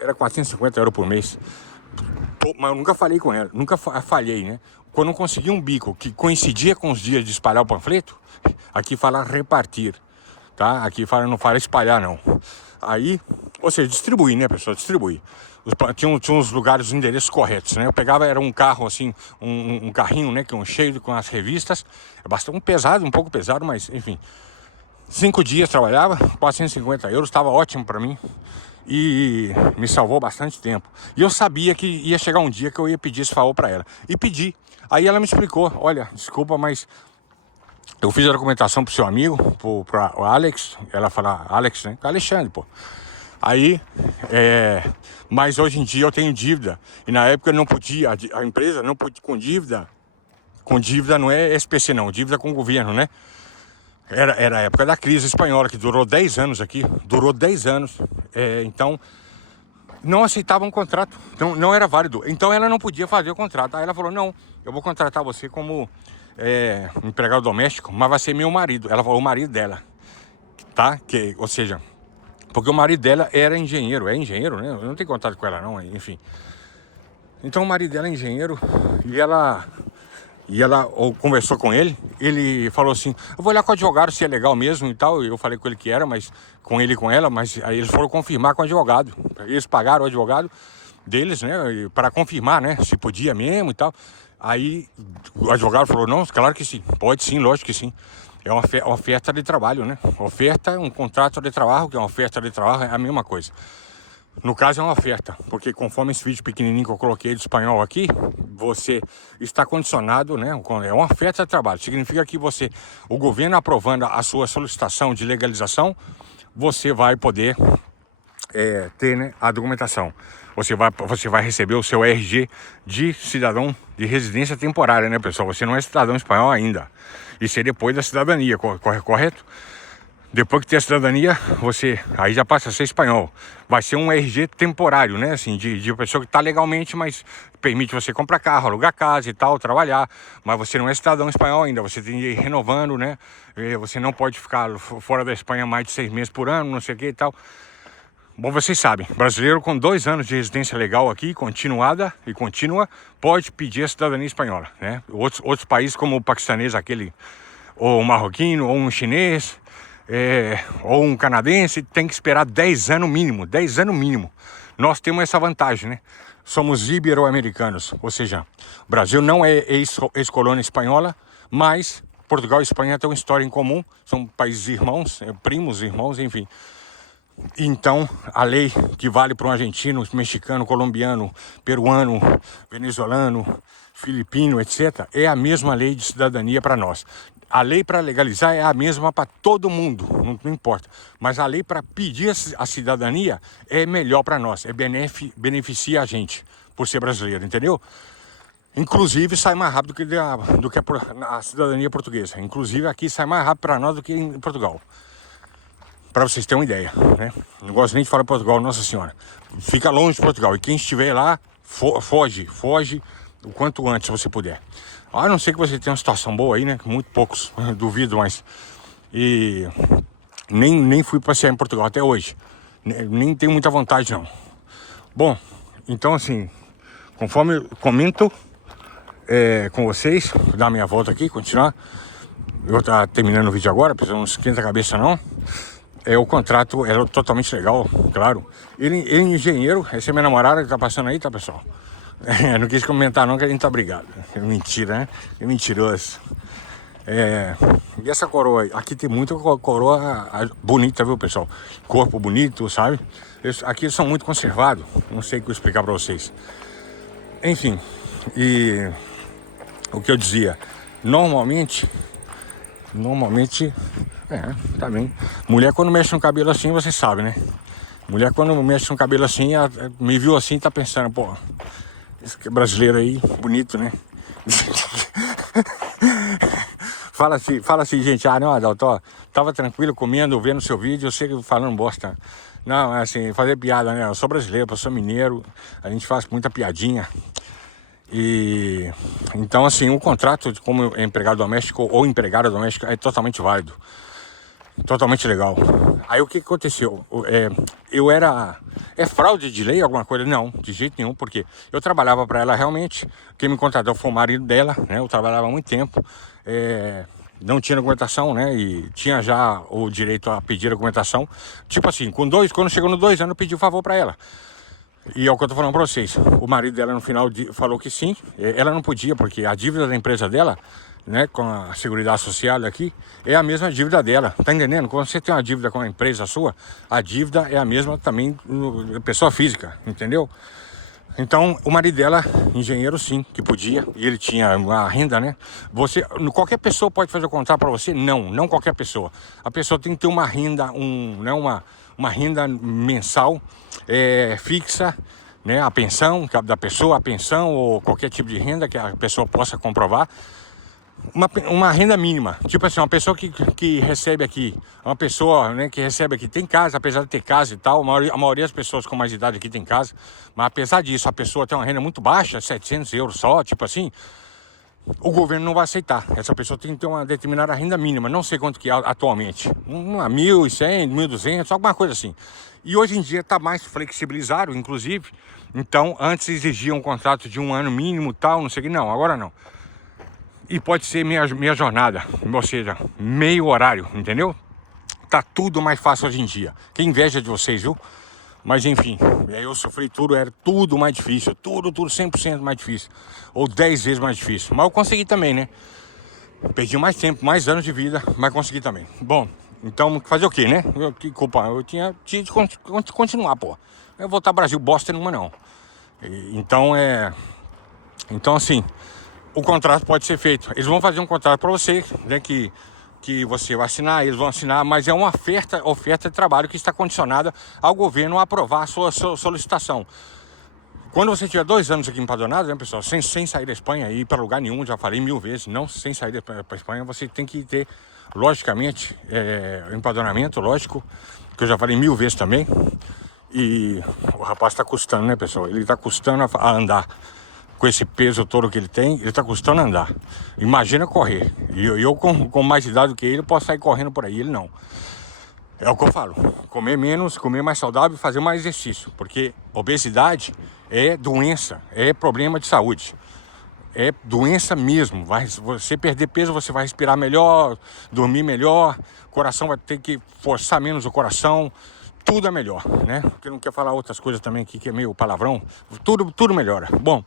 era 450 euros por mês. Mas eu nunca falei com ela, nunca falhei, né? Quando eu consegui um bico que coincidia com os dias de espalhar o panfleto, aqui fala repartir, tá? Aqui não fala espalhar, não. Aí, ou seja, distribuir, né, pessoal? Distribuir. Tinha uns lugares, os endereços corretos, né? Eu pegava, era um carro assim, um carrinho, né? Cheio com as revistas. É bastante pesado, um pouco pesado, mas enfim. 5 dias trabalhava, 450 euros, estava ótimo para mim. E me salvou bastante tempo. E eu sabia que ia chegar um dia que eu ia pedir esse favor para ela. E pedi. Aí ela me explicou, olha, desculpa, mas eu fiz a documentação pro seu amigo, para o Alex. Ela fala, Alex, né? Alexandre, pô. Aí, mas hoje em dia eu tenho dívida. E na época eu não podia, a empresa não podia com dívida. Com dívida não é SPC não, dívida com o governo, né? Era a época da crise espanhola, que durou 10 anos aqui. Durou 10 anos. Então, não aceitava um contrato. Então, não era válido. Então, ela não podia fazer o contrato. Aí ela falou, não, eu vou contratar você como empregado doméstico, mas vai ser meu marido. Ela falou, o marido dela. Tá? Ou seja, porque o marido dela era engenheiro. É engenheiro, né? Eu não tenho contato com ela, não. Enfim. Então, o marido dela é engenheiro e ela conversou com ele, ele falou assim, eu vou olhar com o advogado se é legal mesmo e tal. Eu falei com ele que era, mas com ele e com ela, mas aí eles foram confirmar com o advogado. Eles pagaram o advogado deles, né, para confirmar, né, se podia mesmo e tal. Aí o advogado falou, não, claro que sim, pode sim, lógico que sim. É uma oferta de trabalho, né? Oferta, um contrato de trabalho, que é uma oferta de trabalho, é a mesma coisa. No caso é uma oferta, porque conforme esse vídeo pequenininho que eu coloquei de espanhol aqui, você está condicionado, né? É uma oferta de trabalho. Significa que o governo aprovando a sua solicitação de legalização, você vai poder ter, né, a documentação. Você vai receber o seu RG de cidadão de residência temporária, né, pessoal? Você não é cidadão espanhol ainda. Isso é depois da cidadania, correto? Depois que ter a cidadania, você aí já passa a ser espanhol. Vai ser um RG temporário, né? Assim, de pessoa que está legalmente, mas permite você comprar carro, alugar casa e tal, trabalhar. Mas você não é cidadão espanhol ainda, você tem que ir renovando, né? Você não pode ficar fora da Espanha mais de 6 meses por ano, não sei o que e tal. Bom, vocês sabem, brasileiro com 2 anos de residência legal aqui, continuada e contínua, pode pedir a cidadania espanhola, né? Outros países como o paquistanês, ou o marroquino, ou um chinês, ou um canadense, tem que esperar 10 anos mínimo, 10 anos mínimo. Nós temos essa vantagem, né? Somos ibero-americanos, ou seja, o Brasil não é ex-colônia espanhola, mas Portugal e Espanha têm uma história em comum, são países irmãos, primos, irmãos, enfim. Então, a lei que vale para um argentino, mexicano, colombiano, peruano, venezuelano, filipino, etc., é a mesma lei de cidadania para nós. A lei para legalizar é a mesma para todo mundo, não importa. Mas a lei para pedir a cidadania é melhor para nós, beneficia a gente por ser brasileiro, entendeu? Inclusive sai mais rápido do que a cidadania portuguesa. Inclusive aqui sai mais rápido para nós do que em Portugal. Para vocês terem uma ideia, né? Não gosto nem de falar Portugal, Nossa Senhora. Fica longe de Portugal. E quem estiver lá, foge o quanto antes você puder. A não ser que você tenha uma situação boa aí, né? Muito poucos, duvido, mas... E nem fui passear em Portugal até hoje. Nem tenho muita vontade, não. Bom, então assim, conforme eu comento com vocês, vou dar minha volta aqui, continuar. Eu vou estar terminando o vídeo agora, precisando não esquenta a cabeça não. O contrato era totalmente legal, claro. Ele é engenheiro, essa é minha namorada que tá passando aí, tá, pessoal? Não quis comentar não, que a gente tá brigado. Mentira, né? É mentiroso. E essa coroa aí? Aqui tem muita coroa bonita, viu, pessoal? Corpo bonito, sabe? Aqui eles são muito conservados. Não sei o que eu explicar pra vocês. Enfim, e o que eu dizia, normalmente, tá bem. Mulher quando mexe no cabelo assim, você sabe, né? Mulher quando mexe no cabelo assim, me viu assim, tá pensando, pô, esse brasileiro aí, bonito, né? Fala assim, gente, não, Adalto, ó, tava tranquilo comendo, vendo seu vídeo, eu sei que falando bosta. Não, assim, fazer piada, né? Eu sou brasileiro, eu sou mineiro, a gente faz muita piadinha. E então assim, o contrato como empregado doméstico ou empregada doméstica é totalmente válido, totalmente legal. Aí o que aconteceu? É fraude de lei, alguma coisa? Não, de jeito nenhum, porque eu trabalhava para ela realmente. Quem me contratou foi o marido dela, né? Eu trabalhava há muito tempo, não tinha documentação, né? E tinha já o direito a pedir a documentação. Tipo assim, quando chegou nos 2 anos, eu pedi o favor para ela. E é o que eu tô falando pra vocês, o marido dela no final falou que sim, ela não podia, porque a dívida da empresa dela, né, com a Seguridade Social aqui, é a mesma dívida dela, tá entendendo? Quando você tem uma dívida com a empresa sua, a dívida é a mesma também pessoa física, entendeu? Então, o marido dela, engenheiro sim, que podia, e ele tinha uma renda, né? Qualquer pessoa pode fazer o contrato para você? Não qualquer pessoa. A pessoa tem que ter uma renda, uma renda mensal fixa, né? A pensão da pessoa, a pensão ou qualquer tipo de renda que a pessoa possa comprovar. Uma renda mínima, tipo assim, uma pessoa que recebe aqui, uma pessoa, né, que recebe aqui, tem casa, apesar de ter casa e tal, a maioria das pessoas com mais idade aqui tem casa, mas apesar disso, a pessoa tem uma renda muito baixa, 700 euros só, tipo assim, o governo não vai aceitar. Essa pessoa tem que ter uma determinada renda mínima, não sei quanto que é atualmente, 1.100, 1.200, alguma coisa assim. E hoje em dia está mais flexibilizado, inclusive, então antes exigia um contrato de 1 ano mínimo tal, não sei o que, não, agora não. E pode ser meia jornada, ou seja, meio horário, entendeu? Tá tudo mais fácil hoje em dia. Que inveja de vocês, viu? Mas enfim, eu sofri tudo, era tudo mais difícil. Tudo 100% mais difícil. Ou 10 vezes mais difícil. Mas eu consegui também, né? Perdi mais tempo, mais anos de vida, mas consegui também. Bom, então fazer o quê, né? Que culpa? Eu tinha de continuar, pô. Eu vou voltar ao Brasil, bosta nenhuma não. Então assim... O contrato pode ser feito. Eles vão fazer um contrato para você, né, que você vai assinar, eles vão assinar, mas é uma oferta de trabalho que está condicionada ao governo aprovar a sua solicitação. Quando você tiver 2 anos aqui empadronado, né, pessoal, sem sair da Espanha e ir para lugar nenhum, já falei 1000 vezes, não sem sair para a Espanha, você tem que ter, logicamente, empadronamento, lógico, que eu já falei 1000 vezes também. E o rapaz está custando, né, pessoal? Ele está custando a andar. Com esse peso todo que ele tem, ele tá custando andar. Imagina correr. E eu com mais idade do que ele, posso sair correndo por aí, ele não. É o que eu falo. Comer menos, comer mais saudável e fazer mais exercício. Porque obesidade é doença, é problema de saúde. É doença mesmo. Você perder peso, você vai respirar melhor, dormir melhor, o coração vai ter que forçar menos o coração, tudo é melhor, né? Porque não quer falar outras coisas também aqui que é meio palavrão, tudo melhora. Bom,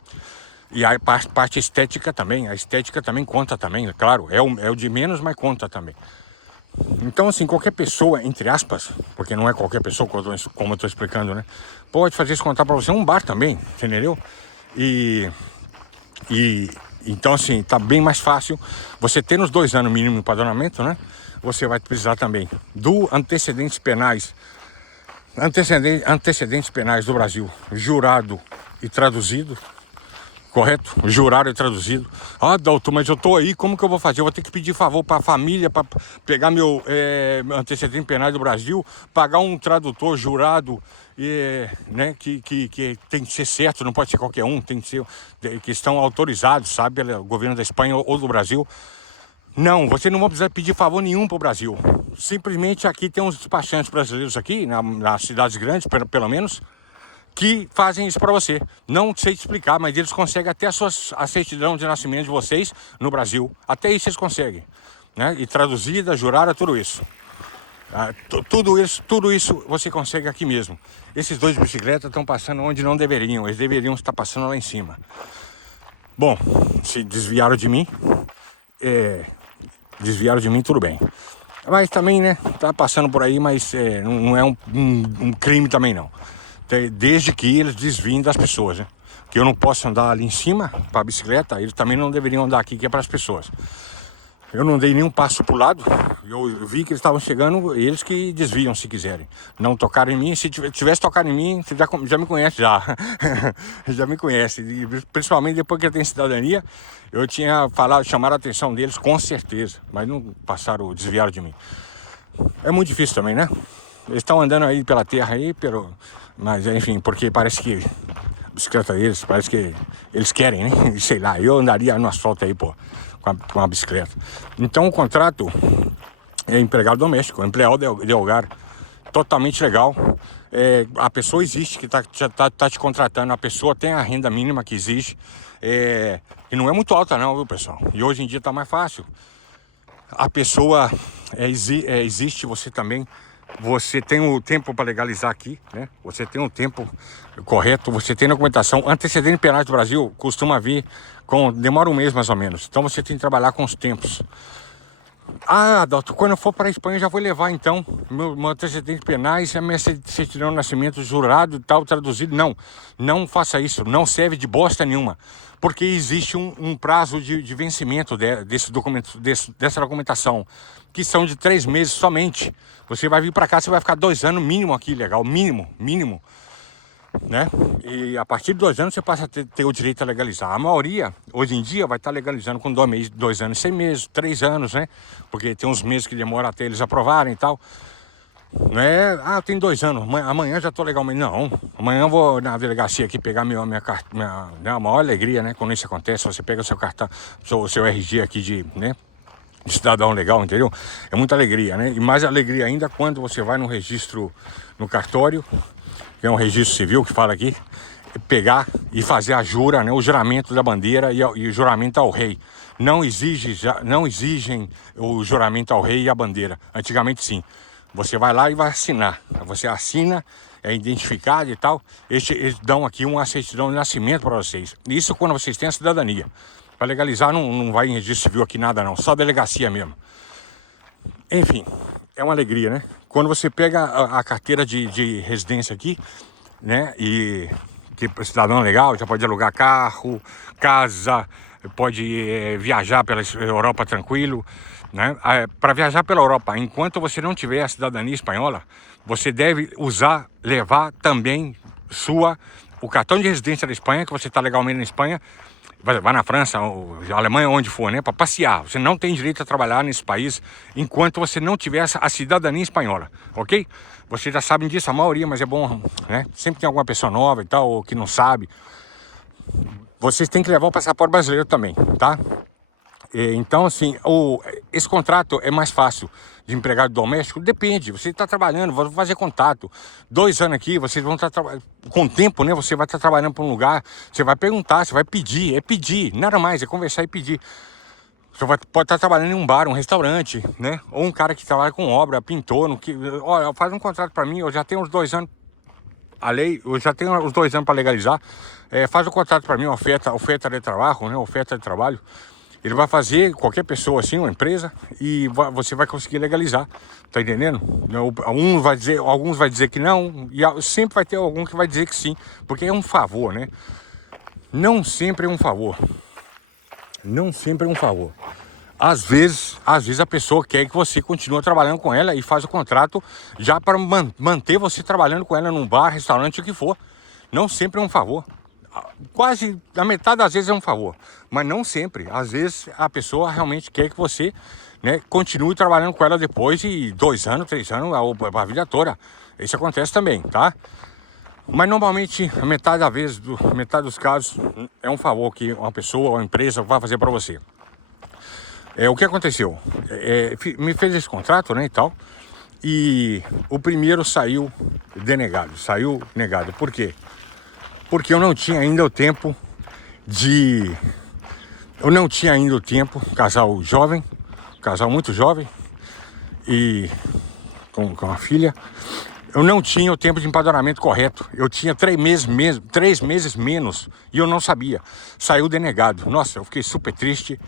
e a parte estética também, a estética também conta também, claro, é o de menos, mas conta também. Então, assim, qualquer pessoa, entre aspas, porque não é qualquer pessoa, como eu estou explicando, né? Pode fazer isso contar para você um bar também, entendeu? E então, assim, tá bem mais fácil. Você ter nos 2 anos mínimo de empadronamento, né? Você vai precisar também do antecedentes penais do Brasil, jurado e traduzido. Correto? Jurado e traduzido. Ah, doutor, mas eu tô aí, como que eu vou fazer? Eu vou ter que pedir favor para a família para pegar meu antecedente penal do Brasil, pagar um tradutor jurado, né, que tem que ser certo, não pode ser qualquer um, tem que ser que estão autorizados, sabe, pelo governo da Espanha ou do Brasil. Não, você não vai precisar pedir favor nenhum para o Brasil. Simplesmente aqui tem uns despachantes brasileiros aqui, nas cidades grandes, pelo menos, que fazem isso para você. Não sei te explicar, mas eles conseguem até a certidão de nascimento de vocês no Brasil. Até isso eles conseguem, né? E traduzida, jurada, tudo isso. Tudo isso você consegue aqui mesmo. Esses 2 bicicletas estão passando onde não deveriam. Eles deveriam estar passando lá em cima. Bom, se desviaram de mim, tudo bem. Mas também, né, tá passando por aí, mas não é um crime também não. Desde que eles desviem das pessoas, né? Que eu não posso andar ali em cima para a bicicleta, eles também não deveriam andar aqui, que é para as pessoas. Eu não dei nenhum passo para o lado, eu vi que eles estavam chegando, eles que desviam se quiserem. Não tocaram em mim, se tivesse tocado em mim, você já me conhece já. Já me conhece, e principalmente depois que eu tenho cidadania, eu tinha chamado a atenção deles com certeza, mas não desviaram de mim. É muito difícil também, né? Eles estão andando aí pela terra aí, mas enfim, porque parece que a bicicleta deles, parece que eles querem, né? Sei lá, eu andaria no asfalto aí, pô, com a bicicleta. Então o contrato é empregado doméstico, empregado de hogar, totalmente legal. A pessoa existe que tá te contratando, a pessoa tem a renda mínima que exige, e não é muito alta não, viu, pessoal? E hoje em dia tá mais fácil. A pessoa existe, você tem o tempo para legalizar aqui, né? Você tem o tempo correto, você tem documentação. Antecedente penal do Brasil costuma vir demora um mês mais ou menos. Então você tem que trabalhar com os tempos. Ah, doutor, quando eu for para a Espanha eu já vou levar então meu antecedente penais, a minha certidão de nascimento jurado e tal, traduzido. Não faça isso, não serve de bosta nenhuma. Porque existe um prazo de vencimento dessa documentação, que são de 3 meses somente. Você vai vir para cá, você vai ficar 2 anos mínimo aqui, legal, mínimo, né? E a partir de 2 anos você passa a ter o direito a legalizar. A maioria, hoje em dia, vai estar legalizando com 2 anos, 6 meses, 3 anos, né? Porque tem uns meses que demora até eles aprovarem e tal. Não é, eu tenho 2 anos, amanhã já tô legalmente. Não, amanhã eu vou na delegacia aqui pegar minha carta, a maior alegria, né? Quando isso acontece, você pega o seu cartão, seu RG aqui de cidadão legal, entendeu? É muita alegria, né? E mais alegria ainda quando você vai no registro, no cartório, que é um registro civil que fala aqui, pegar e fazer a jura, né? O juramento da bandeira e o juramento ao rei. Não exigem o juramento ao rei e a bandeira. Antigamente sim. Você vai lá e vai assinar. Você assina, é identificado e tal. Eles dão aqui uma certidão de nascimento para vocês. Isso quando vocês têm a cidadania. Para legalizar não vai em registro civil aqui nada não. Só delegacia mesmo. Enfim, é uma alegria, né? Quando você pega a carteira de residência aqui, né? E que cidadão legal, já pode alugar carro, casa, pode viajar pela Europa tranquilo, né? Para viajar pela Europa, enquanto você não tiver a cidadania espanhola, você deve levar também o cartão de residência da Espanha, que você está legalmente na Espanha, vai na França, ou Alemanha, onde for, né? Para passear. Você não tem direito a trabalhar nesse país enquanto você não tiver a cidadania espanhola, ok? Vocês já sabem disso, a maioria, mas é bom, né? Sempre tem alguma pessoa nova e tal, ou que não sabe. Vocês têm que levar o passaporte brasileiro também, tá? Então, assim, esse contrato é mais fácil de empregado doméstico? Depende, você está trabalhando, vai fazer contato. 2 anos aqui, vocês vão estar trabalhando, com o tempo, né? Você vai estar trabalhando para um lugar, você vai perguntar, você vai pedir, nada mais, é conversar e pedir. Você pode estar trabalhando em um bar, um restaurante, né? Ou um cara que trabalha com obra, pintor, olha, faz um contrato para mim, eu já tenho uns 2 anos, a lei, eu já tenho uns 2 anos para legalizar, faz um contrato para mim, oferta de trabalho, né? Oferta de trabalho. Ele vai fazer, qualquer pessoa assim, uma empresa, e você vai conseguir legalizar, tá entendendo? Alguns vai dizer que não, e sempre vai ter algum que vai dizer que sim, porque é um favor, né? Não sempre é um favor. Não sempre é um favor. Às vezes a pessoa quer que você continue trabalhando com ela e faz o contrato já para manter você trabalhando com ela num bar, restaurante, o que for. Não sempre é um favor. Quase a metade das vezes é um favor, mas não sempre. Às vezes a pessoa realmente quer que você, né, continue trabalhando com ela depois de 2 anos, 3 anos, a vida toda. Isso acontece também, tá? Mas normalmente a metade da vez, metade dos casos, é um favor que uma pessoa ou uma empresa vai fazer para você. O que aconteceu? Me fez esse contrato, né, e tal, e o primeiro saiu negado. Por quê? Porque eu não tinha ainda o tempo casal jovem, casal muito jovem, e com uma filha, eu não tinha o tempo de empadronamento correto. Eu tinha 3 meses menos, e eu não sabia. Saiu denegado. Nossa, eu fiquei super triste,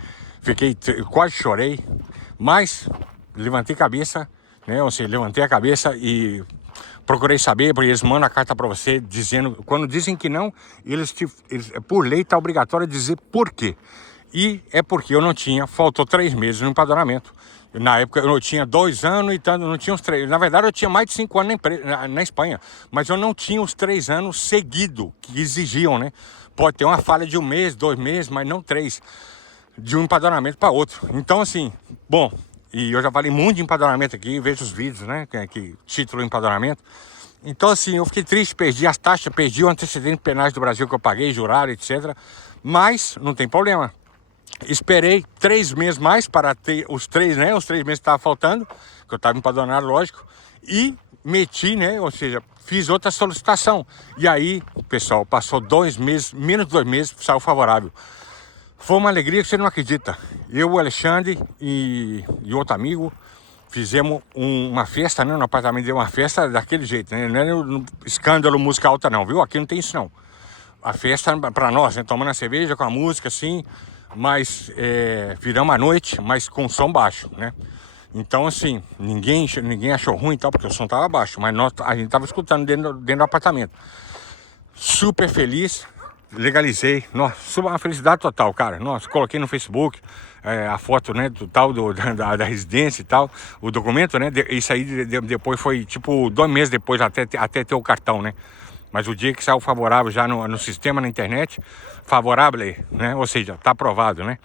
quase chorei, mas levantei a cabeça e procurei saber, porque eles mandam a carta para você dizendo, quando dizem que não, eles por lei está obrigatório dizer por quê. E é porque eu não tinha, faltou 3 meses no empadronamento. Na época eu tinha 2 anos e tanto, não tinha os 3. Na verdade eu tinha mais de 5 anos na Espanha, mas eu não tinha os 3 anos seguidos que exigiam, né? Pode ter uma falha de 1 mês, 2 meses, mas não 3, de um empadronamento para outro. Então assim, bom, e eu já falei muito de empadronamento aqui, vejo os vídeos, né, que título empadronamento. Então assim, eu fiquei triste, perdi as taxas, perdi o antecedente penais do Brasil que eu paguei, jurado, etc. Mas não tem problema. Esperei 3 meses mais para ter os 3 meses que estavam faltando, que eu estava empadronado, lógico, e meti, né, ou seja, fiz outra solicitação. E aí, pessoal, passou 2 meses, menos de 2 meses, saiu favorável. Foi uma alegria que você não acredita. Eu, o Alexandre e outro amigo fizemos uma festa, né? No apartamento deu uma festa daquele jeito, né? Não é um escândalo música alta não, viu? Aqui não tem isso não. A festa para nós, né? Tomando a cerveja com a música assim, mas viramos a noite, mas com som baixo, né? Então assim, ninguém achou ruim e tal, porque o som tava baixo, mas a gente tava escutando dentro do apartamento. Super feliz. Legalizei, nossa, uma felicidade total, cara. Nossa, coloquei no Facebook a foto, né, do tal da residência e tal, o documento, né? Isso aí depois foi tipo 2 meses depois até ter o cartão, né? Mas o dia que saiu favorável já no sistema, na internet, favorável, né? Ou seja, tá aprovado, né?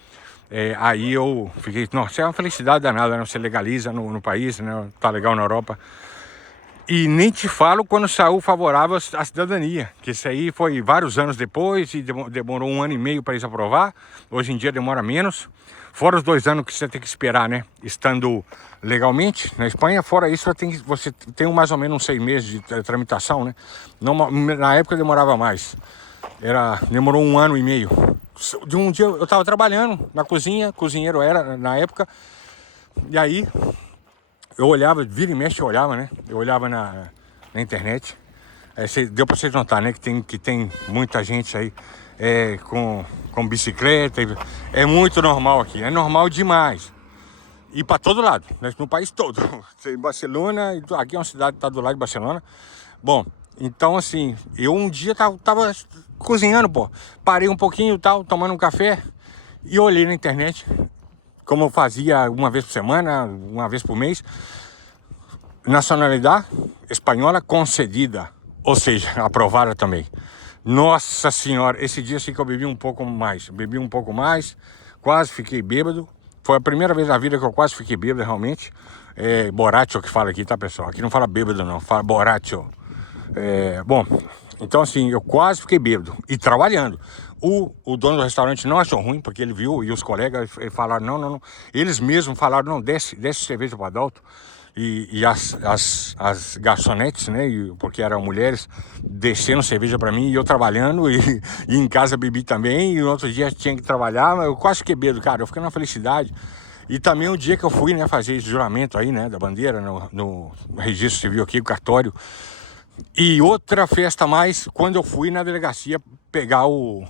Aí eu fiquei, nossa, é uma felicidade danada, né? Você legaliza no país, né? Tá legal na Europa. E nem te falo quando saiu favorável à cidadania, que isso aí foi vários anos depois e demorou 1 ano e meio para eles aprovar. Hoje em dia demora menos, fora os 2 anos que você tem que esperar, né? Estando legalmente na Espanha, fora isso você tem mais ou menos uns 6 meses de tramitação, né? Na época demorava mais, demorou 1 ano e meio. De um dia eu estava trabalhando na cozinha, cozinheiro era na época, e aí eu olhava, vira e mexe eu olhava, né? Eu olhava na internet. Deu pra vocês notar, né? Que tem muita gente aí com bicicleta. É muito normal aqui. É normal demais. E pra todo lado, né? No país todo. Em Barcelona, aqui é uma cidade que tá do lado de Barcelona. Bom, então assim, eu um dia tava cozinhando, pô. Parei um pouquinho e tal, tomando um café. E olhei na internet, como eu fazia uma vez por semana, uma vez por mês, nacionalidade espanhola concedida, ou seja, aprovada também. Nossa senhora, esse dia sim que eu bebi um pouco mais, quase fiquei bêbado. Foi a primeira vez na vida que eu quase fiquei bêbado, realmente. Borracho que fala aqui, tá, pessoal? Aqui não fala bêbado não, fala borracho. Bom, então assim, eu quase fiquei bêbado e trabalhando. O dono do restaurante não achou ruim, porque ele viu, e os colegas falaram, não. Eles mesmos falaram, não, desce cerveja pro Adalto. E as garçonetes, né, porque eram mulheres, descendo cerveja para mim, e eu trabalhando, e em casa bebi também, e no outro dia tinha que trabalhar, mas eu quase que bêbado, cara, eu fiquei numa felicidade. E também o dia que eu fui, né, fazer esse juramento aí, né, da bandeira, no registro civil aqui, o cartório. E outra festa a mais, quando eu fui na delegacia pegar o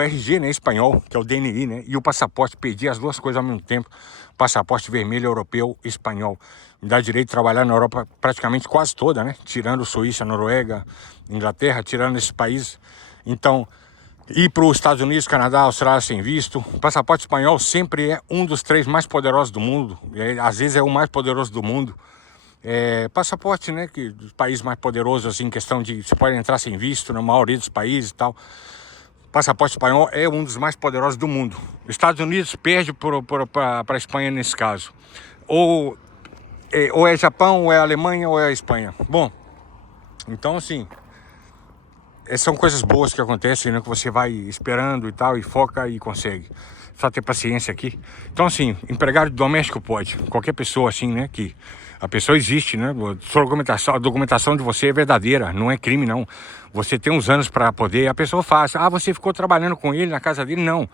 RG, né, espanhol, que é o DNI, né, e o passaporte, pedi as duas coisas ao mesmo tempo, passaporte vermelho europeu espanhol. Me dá direito de trabalhar na Europa praticamente quase toda, né, tirando Suíça, Noruega, Inglaterra, tirando esses países. Então, ir para os Estados Unidos, Canadá, Austrália sem visto. O passaporte espanhol sempre é um dos 3 mais poderosos do mundo, às vezes é o mais poderoso do mundo. Passaporte, né, que dos países mais poderosos, assim, em questão de você pode entrar sem visto na maioria dos países e tal. Passaporte espanhol é um dos mais poderosos do mundo. Estados Unidos perde para a Espanha nesse caso. Ou é Japão, ou é Alemanha, ou é a Espanha. Bom, então assim, são coisas boas que acontecem, né, que você vai esperando e tal, e foca e consegue. Só ter paciência aqui. Então assim, empregado doméstico pode. Qualquer pessoa assim, né, que a pessoa existe, né, a documentação de você é verdadeira, não é crime não. Você tem uns anos para poder, a pessoa faz, você ficou trabalhando com ele na casa dele? Não.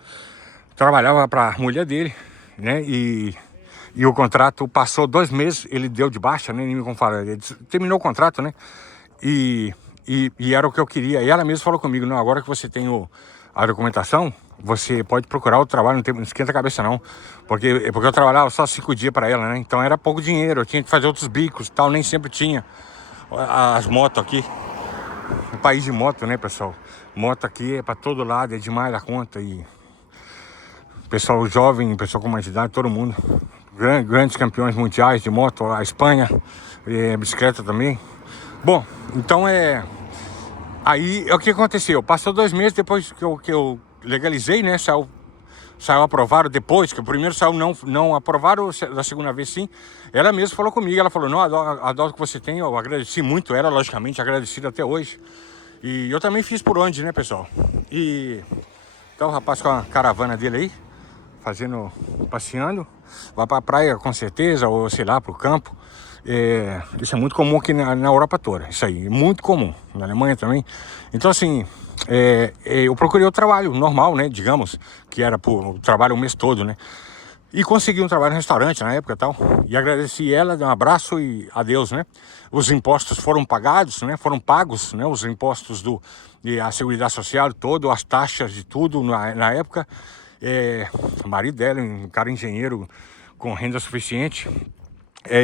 Trabalhava para a mulher dele, né, e o contrato passou 2 meses, ele deu de baixa, né, nem como fala, ele terminou o contrato, né, e era o que eu queria. E ela mesma falou comigo, não, agora que você tem a documentação, você pode procurar outro trabalho, não esquenta a cabeça não. Porque eu trabalhava só 5 dias para ela, né? Então era pouco dinheiro, eu tinha que fazer outros bicos e tal, nem sempre tinha. As motos aqui, um país de moto, né, pessoal? Moto aqui é para todo lado, é demais da conta. E pessoal jovem, pessoal com mais idade, todo mundo. Grandes campeões mundiais de moto, a Espanha, bicicleta também. Bom, então aí o que aconteceu? Passou 2 meses depois que eu legalizei, né? Saiu aprovado depois, que o primeiro saiu não aprovaram, da segunda vez sim. Ela mesma falou comigo, ela falou, não, a dose que você tem, eu agradeci muito ela, logicamente, agradecido até hoje. E eu também fiz por onde, né, pessoal? E então o rapaz com a caravana dele aí, passeando, vai pra praia com certeza, ou sei lá, pro campo. Isso é muito comum aqui na Europa toda, isso aí, muito comum, na Alemanha também. Então assim, eu procurei o trabalho normal, né, digamos, que era por trabalho o mês todo, né, e consegui um trabalho no restaurante na época e tal, e agradeci ela, dei um abraço e adeus, né. Os impostos foram pagados, né, foram pagos, né, os impostos e a Seguridade Social todo, as taxas de tudo na época. O marido dela, um cara engenheiro com renda suficiente,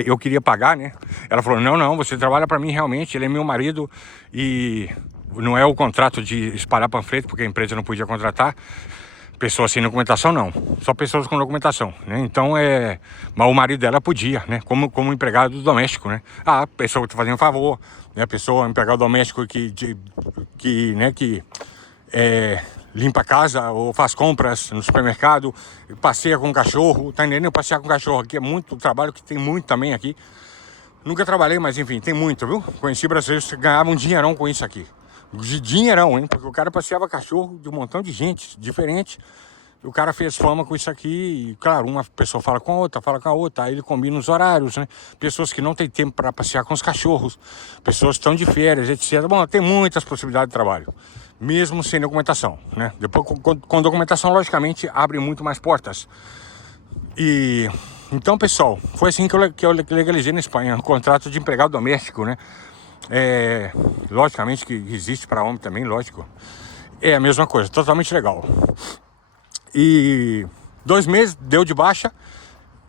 eu queria pagar, né? Ela falou, não, você trabalha para mim realmente, ele é meu marido e não é o contrato de espalhar panfleto, porque a empresa não podia contratar pessoas sem documentação, não. Só pessoas com documentação, né? Então, mas o marido dela podia, né? Como empregado doméstico, né? A pessoa que tá fazendo um favor, né? A pessoa, empregado doméstico que limpa a casa ou faz compras no supermercado, passeia com o cachorro, tá entendendo? Passear com o cachorro aqui é muito trabalho, que tem muito também aqui. Nunca trabalhei, mas enfim, tem muito, viu? Conheci brasileiros que ganhavam um dinheirão com isso aqui. Dinheirão, hein? Porque o cara passeava cachorro de um montão de gente diferente. O cara fez fama com isso aqui e, claro, uma pessoa fala com a outra, aí ele combina os horários, né? Pessoas que não têm tempo para passear com os cachorros, pessoas que estão de férias, etc. Bom, tem muitas possibilidades de trabalho, mesmo sem documentação, né? Depois, com documentação, logicamente, abre muito mais portas. E então, pessoal, foi assim que eu legalizei na Espanha, um contrato de empregado doméstico, né? Logicamente que existe para homem também, lógico. É a mesma coisa, totalmente legal. E 2 meses deu de baixa,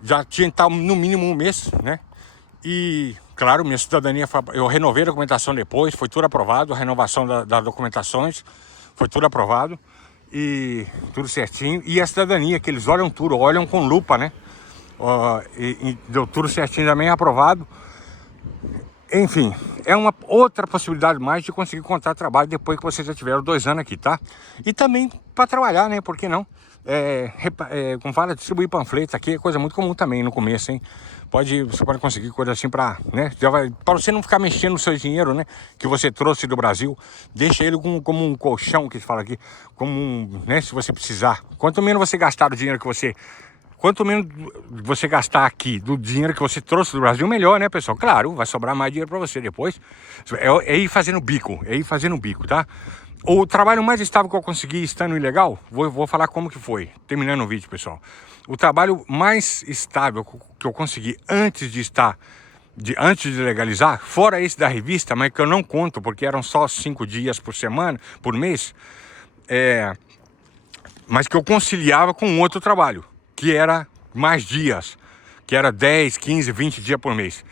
já tinha que estar no mínimo 1 mês, né? E, claro, minha cidadania, eu renovei a documentação depois, foi tudo aprovado, a renovação das documentações, foi tudo aprovado, e tudo certinho. E a cidadania, que eles olham tudo, olham com lupa, né? E deu tudo certinho também, aprovado. Enfim, é uma outra possibilidade mais de conseguir encontrar trabalho depois que vocês já tiveram 2 anos aqui, tá? E também para trabalhar, né? Por que não? Como fala, distribuir panfletos aqui é coisa muito comum também no começo, hein? você pode conseguir coisa assim para, né? Para você não ficar mexendo no seu dinheiro, né? Que você trouxe do Brasil, deixa ele como um colchão, que se fala aqui, como um, né? Se você precisar. Quanto menos você gastar o dinheiro quanto menos você gastar aqui do dinheiro que você trouxe do Brasil, melhor, né, pessoal? Claro, vai sobrar mais dinheiro para você depois. É ir fazendo bico, tá? O trabalho mais estável que eu consegui estando ilegal, vou falar como que foi, terminando o vídeo, pessoal. O trabalho mais estável que eu consegui antes de legalizar, fora esse da revista, mas que eu não conto, porque eram só 5 dias por semana, por mês, mas que eu conciliava com outro trabalho, que era mais dias, que era 10, 15, 20 dias por mês.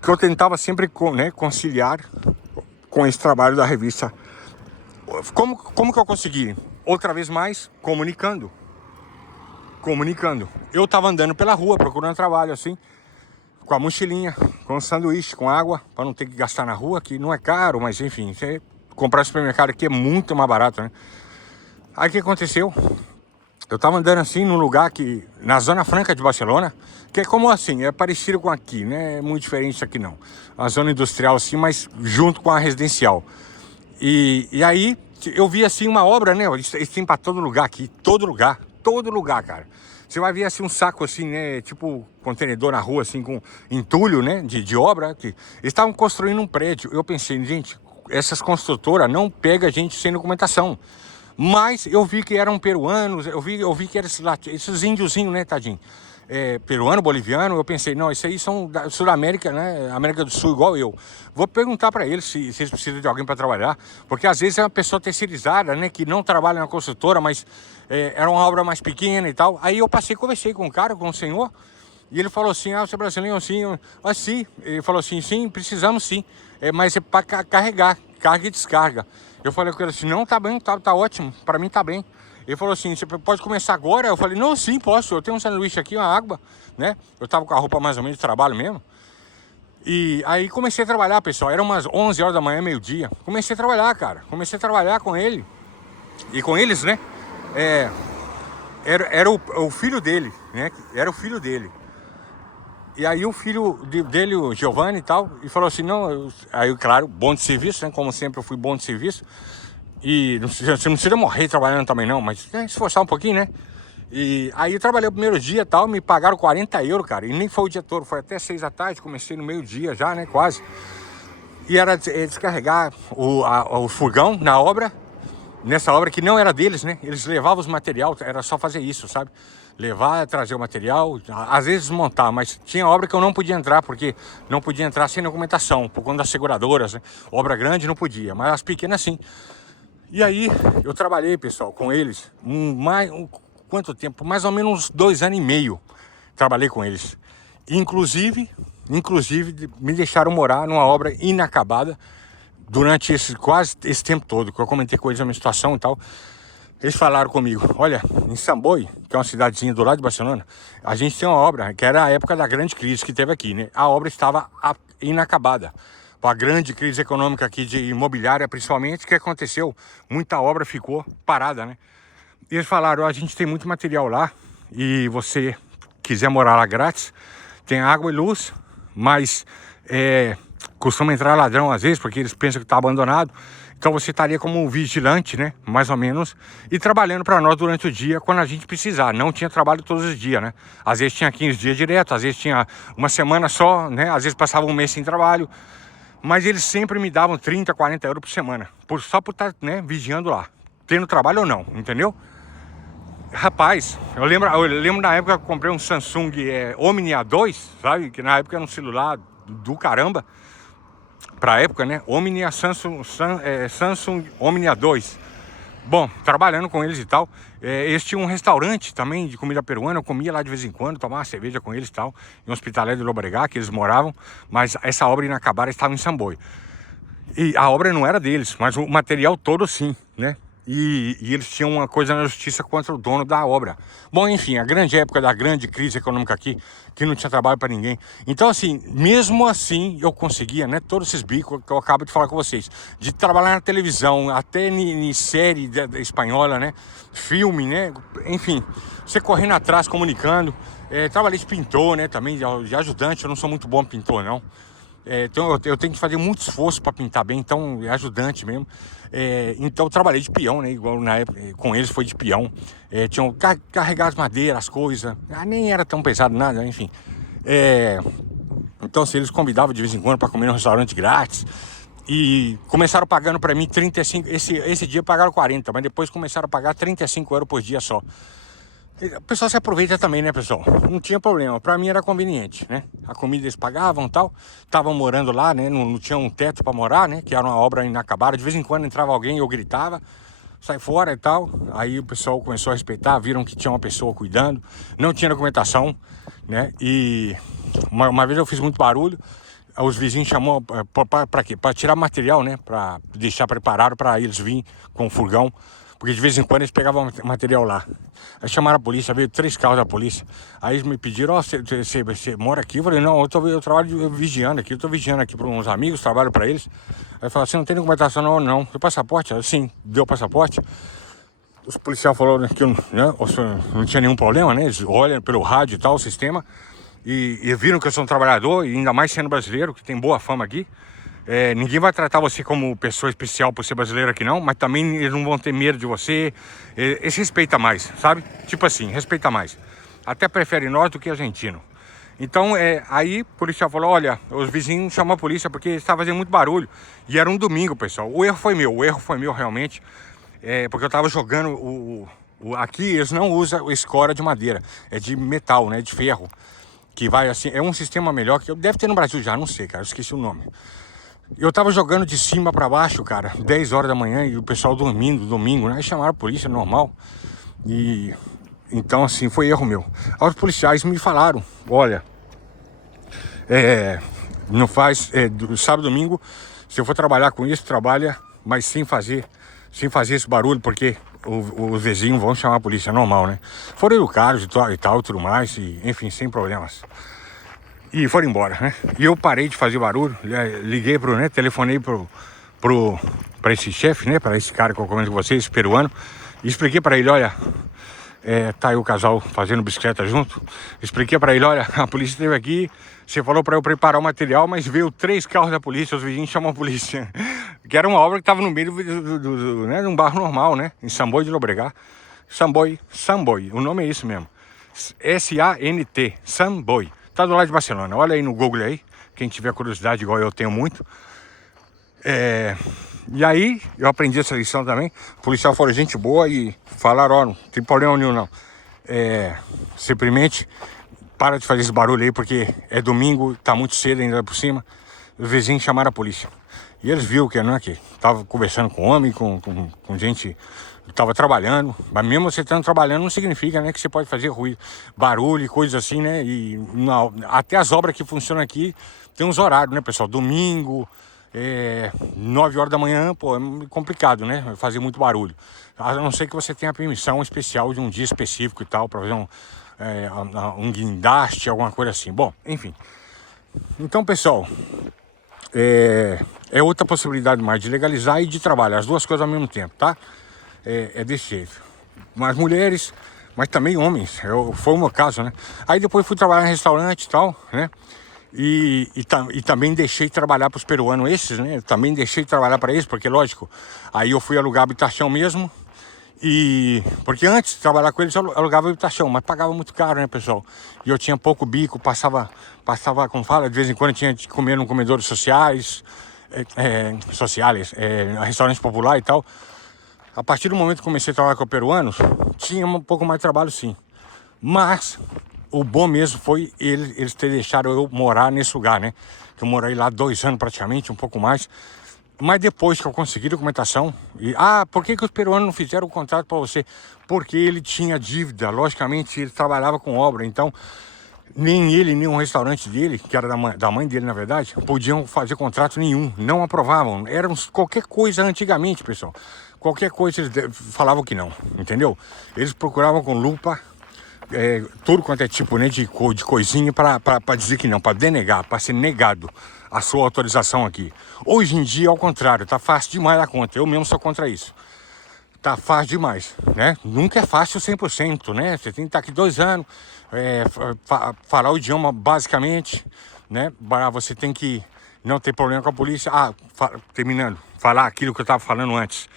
Que eu tentava sempre, né, conciliar com esse trabalho da revista. Como que eu consegui? Outra vez mais, comunicando. Eu tava andando pela rua, procurando trabalho, assim, com a mochilinha, com o sanduíche, com água, para não ter que gastar na rua, que não é caro, mas enfim, você comprar no supermercado aqui é muito mais barato, né? Aí o que aconteceu? Eu tava andando assim num lugar que, na Zona Franca de Barcelona, que é como assim, é parecido com aqui, né? É muito diferente aqui não. A zona industrial assim, mas junto com a residencial. E aí eu vi assim uma obra, né? Eles tem pra todo lugar aqui, todo lugar, cara. Você vai ver assim um saco assim, né? Tipo contenedor na rua, assim, com entulho, né? De obra. Eles estavam construindo um prédio. Eu pensei, gente, essas construtoras não pegam gente sem documentação. Mas eu vi que eram peruanos, eu vi que eram esses índiozinhos, né, tadinho? Peruano, boliviano, eu pensei, não, isso aí são da Sul-América, né? América do Sul, igual eu. Vou perguntar para eles se eles precisam de alguém para trabalhar, porque às vezes é uma pessoa terceirizada, né, que não trabalha na construtora, mas era uma obra mais pequena e tal. Aí eu conversei com o cara, com o senhor, e ele falou assim, você é brasileiro, sim, sim. Ele falou assim, sim, precisamos sim, mas é para carregar, carga e descarga. Eu falei com ele assim, não, tá bem, tá ótimo, para mim tá bem. Ele falou assim, você pode começar agora? Eu falei, não, sim, posso, eu tenho um sanduíche aqui, uma água, né? Eu tava com a roupa mais ou menos de trabalho mesmo. E aí comecei a trabalhar, pessoal, eram umas 11 horas da manhã, meio-dia. Comecei a trabalhar, cara, comecei a trabalhar com ele. E com eles, né? Era o filho dele, né? Era o filho dele. E aí o filho dele, o Giovanni e tal, e falou assim, não, aí claro, bom de serviço, né? Como sempre eu fui bom de serviço. E você não precisa morrer trabalhando também não, mas esforçar um pouquinho, né? E aí eu trabalhei o primeiro dia e tal, me pagaram 40 euros, cara. E nem foi o dia todo, foi até 6 da tarde, comecei no meio-dia já, né, quase. E era descarregar o furgão na obra, nessa obra que não era deles, né? Eles levavam os materiais, era só fazer isso, sabe? Levar, trazer o material, às vezes desmontar, mas tinha obra que eu não podia entrar, porque não podia entrar sem documentação, por conta das seguradoras, né? Obra grande não podia, mas as pequenas sim. E aí eu trabalhei, pessoal, com eles, quanto tempo? Mais ou menos uns 2 anos e meio trabalhei com eles. Inclusive me deixaram morar numa obra inacabada durante quase esse tempo todo, que eu comentei com eles a minha situação e tal. Eles falaram comigo, olha, em Samboy, que é uma cidadezinha do lado de Barcelona, a gente tem uma obra, que era a época da grande crise que teve aqui, né? A obra estava inacabada. Com a grande crise econômica aqui de imobiliária, principalmente, o que aconteceu? Muita obra ficou parada, né? E eles falaram, a gente tem muito material lá, e você quiser morar lá grátis, tem água e luz, mas costuma entrar ladrão às vezes, porque eles pensam que está abandonado. Então você estaria como vigilante, né? Mais ou menos. E trabalhando para nós durante o dia, quando a gente precisar. Não tinha trabalho todos os dias, né? Às vezes tinha 15 dias direto, às vezes tinha uma semana só, né? Às vezes passava um mês sem trabalho. Mas eles sempre me davam 30, 40 euros por semana. Só por estar, né, vigiando lá. Tendo trabalho ou não, entendeu? Rapaz, eu lembro na época que eu comprei um Samsung Omni A2, sabe? Que na época era um celular do caramba. Pra época, né? Samsung Omni A2. Bom, trabalhando com eles e tal. Eles tinham um restaurante também de comida peruana. Eu comia lá de vez em quando, tomava uma cerveja com eles e tal. Em Hospitalet de Llobregat, que eles moravam. Mas essa obra inacabada estava em Samboy. E a obra não era deles, mas o material todo sim, né? E eles tinham uma coisa na justiça contra o dono da obra. Bom, enfim, a grande época da grande crise econômica aqui, que não tinha trabalho para ninguém. Então, assim, mesmo assim, eu conseguia, né? Todos esses bicos que eu acabo de falar com vocês. De trabalhar na televisão, até em série espanhola, né? Filme, né? Enfim, você correndo atrás, comunicando. Trabalhei de pintor, né, também, de ajudante. Eu não sou muito bom pintor, não. Então eu tenho que fazer muito esforço para pintar bem, então é ajudante mesmo. Então eu trabalhei de peão, né? Igual na época com eles foi de peão. Tinham carregar as madeiras, as coisas. Nem era tão pesado nada, enfim. Então assim, eles convidavam de vez em quando para comer no restaurante grátis. E começaram pagando para mim 35. Esse dia pagaram 40, mas depois começaram a pagar 35 € por dia só. O pessoal se aproveita também, né, pessoal? Não tinha problema, pra mim era conveniente, né? A comida eles pagavam e tal, estavam morando lá, né? Não tinha um teto pra morar, né? Que era uma obra inacabada, de vez em quando entrava alguém e eu gritava, sai fora e tal. Aí o pessoal começou a respeitar, viram que tinha uma pessoa cuidando, não tinha documentação, né? E uma vez eu fiz muito barulho, os vizinhos chamou pra quê? Pra tirar material, né? Pra deixar preparado pra eles virem com o furgão. Porque de vez em quando eles pegavam material lá. Aí chamaram a polícia, veio 3 carros da polícia. Aí eles me pediram, você mora aqui? Eu falei, não, eu trabalho vigiando aqui, eu tô vigiando aqui para uns amigos, trabalho para eles. Aí falaram, você não tem documentação não? Não. Tem passaporte? Sim, deu passaporte. Os policiais falaram que não tinha nenhum problema, né? Eles olham pelo rádio e tal, o sistema. E viram que eu sou um trabalhador, e ainda mais sendo brasileiro, que tem boa fama aqui. Ninguém vai tratar você como pessoa especial por ser brasileiro aqui não, mas também eles não vão ter medo de você. Eles respeitam mais, sabe? Tipo assim, respeita mais. Até prefere nós do que argentino. Então, aí o policial falou, olha, os vizinhos chamam a polícia porque estava fazendo muito barulho. E era um domingo, pessoal. O erro foi meu realmente. Porque eu estava jogando aqui eles não usam escora de madeira, é de metal, né? De ferro. Que vai assim, é um sistema melhor que deve ter no Brasil já, não sei, cara, eu esqueci o nome. Eu tava jogando de cima pra baixo, cara, 10 horas da manhã e o pessoal dormindo, domingo, né? Aí chamaram a polícia, normal. E então, assim, foi erro meu. Aí os policiais me falaram, olha, não faz, sábado e domingo, se eu for trabalhar com isso, trabalha, mas sem fazer esse barulho, porque os vizinhos vão chamar a polícia, normal, né? Foram educados e tal, tudo mais, e, enfim, sem problemas. E foram embora, né? E eu parei de fazer barulho, liguei telefonei pra esse chefe, né? Pra esse cara que eu comento com vocês, esse peruano. E expliquei pra ele, olha, tá aí o casal fazendo bicicleta junto. Expliquei pra ele, olha, a polícia esteve aqui, você falou pra eu preparar o material, mas veio 3 carros da polícia, os vizinhos chamam a polícia. Que era uma obra que tava no meio né, de um bairro normal, né? Em Samboy de Llobregat. Samboy, o nome é isso mesmo. S-A-N-T, Samboy. Tá do lado de Barcelona, olha aí no Google aí, quem tiver curiosidade, igual eu tenho muito. E aí, eu aprendi essa lição também. O policial foi gente boa e falaram, ó, não tem problema nenhum não. Simplesmente para de fazer esse barulho aí, porque é domingo, tá muito cedo ainda por cima. Os vizinhos chamaram a polícia. E eles viram que não é que tava conversando com homem, com gente que tava trabalhando. Mas mesmo você estando trabalhando não significa, né, que você pode fazer ruído, barulho e coisas assim, né? E até as obras que funcionam aqui tem uns horários, né, pessoal? Domingo, 9 horas da manhã, pô, é complicado, né? Fazer muito barulho. A não ser que você tenha permissão especial de um dia específico e tal, para fazer um guindaste, alguma coisa assim. Bom, enfim. Então, pessoal, é outra possibilidade mais de legalizar e de trabalhar, as duas coisas ao mesmo tempo, tá? É desse jeito. Mas mulheres, mas também homens, foi o meu caso, né? Aí depois fui trabalhar em restaurante e tal, né? E também deixei de trabalhar para os peruanos esses, né? Também deixei de trabalhar para eles, porque lógico, aí eu fui alugar habitação mesmo. Porque antes de trabalhar com eles eu alugava habitação, mas pagava muito caro, né, pessoal? E eu tinha pouco bico, passava, como fala, de vez em quando eu tinha que comer em comedores sociais, restaurante popular e tal. A partir do momento que comecei a trabalhar com peruanos, tinha um pouco mais de trabalho, sim. Mas o bom mesmo foi eles terem deixado eu morar nesse lugar, né? Eu morei lá 2 anos praticamente, um pouco mais. Mas depois que eu consegui documentação... por que os peruanos não fizeram o contrato para você? Porque ele tinha dívida, logicamente ele trabalhava com obra, então... Nem ele, nem o restaurante dele, que era da mãe dele na verdade, podiam fazer contrato nenhum, não aprovavam. Era qualquer coisa antigamente, pessoal. Qualquer coisa eles falavam que não, entendeu? Eles procuravam com lupa... tudo quanto é tipo, né, de coisinha para dizer que não, para denegar, para ser negado a sua autorização aqui. Hoje em dia, ao contrário, tá fácil demais a conta. Eu mesmo sou contra isso. Tá fácil demais, né? Nunca é fácil 100%, né? Você tem que estar aqui 2 anos, falar o idioma basicamente, né? Você tem que não ter problema com a polícia. Terminando, falar aquilo que eu estava falando antes.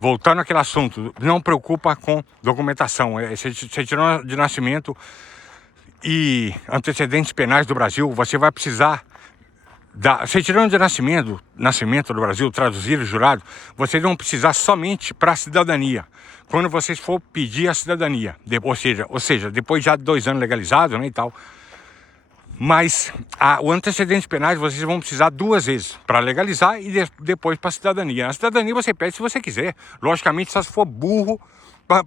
Voltando àquele assunto, não preocupa com documentação. Certidão de nascimento e antecedentes penais do Brasil, você vai precisar da certidão de nascimento do Brasil, traduzido, jurado, vocês vão precisar somente para a cidadania. Quando vocês for pedir a cidadania, ou seja, depois já de 2 anos legalizado, né, e tal. Mas o antecedentes penais vocês vão precisar 2 vezes para legalizar e depois para a cidadania. A cidadania você pede se você quiser, logicamente só se for burro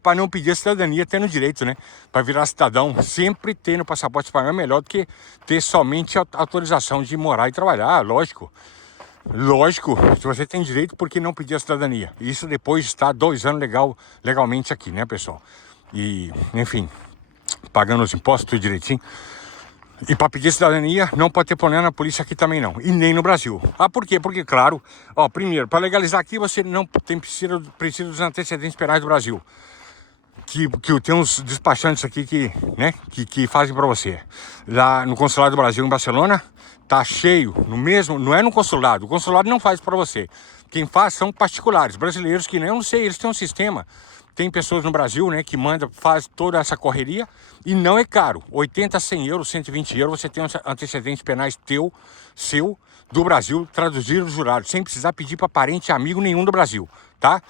para não pedir a cidadania, tendo direito, né? Para virar cidadão, sempre tendo passaporte espanhol é melhor do que ter somente autorização de morar e trabalhar, lógico. Lógico, se você tem direito, por que não pedir a cidadania? Isso depois de estar 2 anos legalmente aqui, né, pessoal? E, enfim, pagando os impostos, tudo direitinho. E para pedir cidadania, não pode ter problema na polícia aqui também não. E nem no Brasil. Por quê? Porque, claro, primeiro, para legalizar aqui, você não precisa dos antecedentes penais do Brasil. Que tem uns despachantes aqui que fazem para você. Lá no Consulado do Brasil em Barcelona, tá cheio, não é no consulado. O consulado não faz para você. Quem faz são particulares, brasileiros que, eu não sei, eles têm um sistema. Tem pessoas no Brasil, né, que faz toda essa correria e não é caro. 80, 100 euros, 120 euros, você tem antecedentes penais seu, do Brasil, traduzido, jurado, sem precisar pedir para parente, amigo nenhum do Brasil, tá?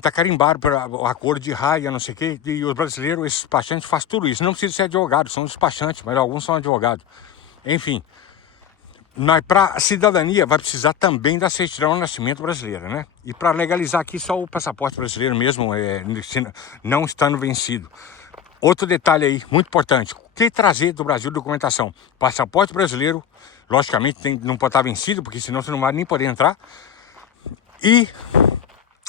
Tá carimbado para o acordo de raia, não sei o quê, e os brasileiros, esses despachantes, fazem tudo isso. Não precisa ser advogado, são despachantes, mas alguns são advogados. Enfim. Mas para a cidadania vai precisar também da certidão de nascimento brasileira, né? E para legalizar aqui só o passaporte brasileiro mesmo, não estando vencido. Outro detalhe aí, muito importante, o que trazer do Brasil documentação? Passaporte brasileiro, logicamente não pode estar vencido, porque senão você não vai nem poder entrar. E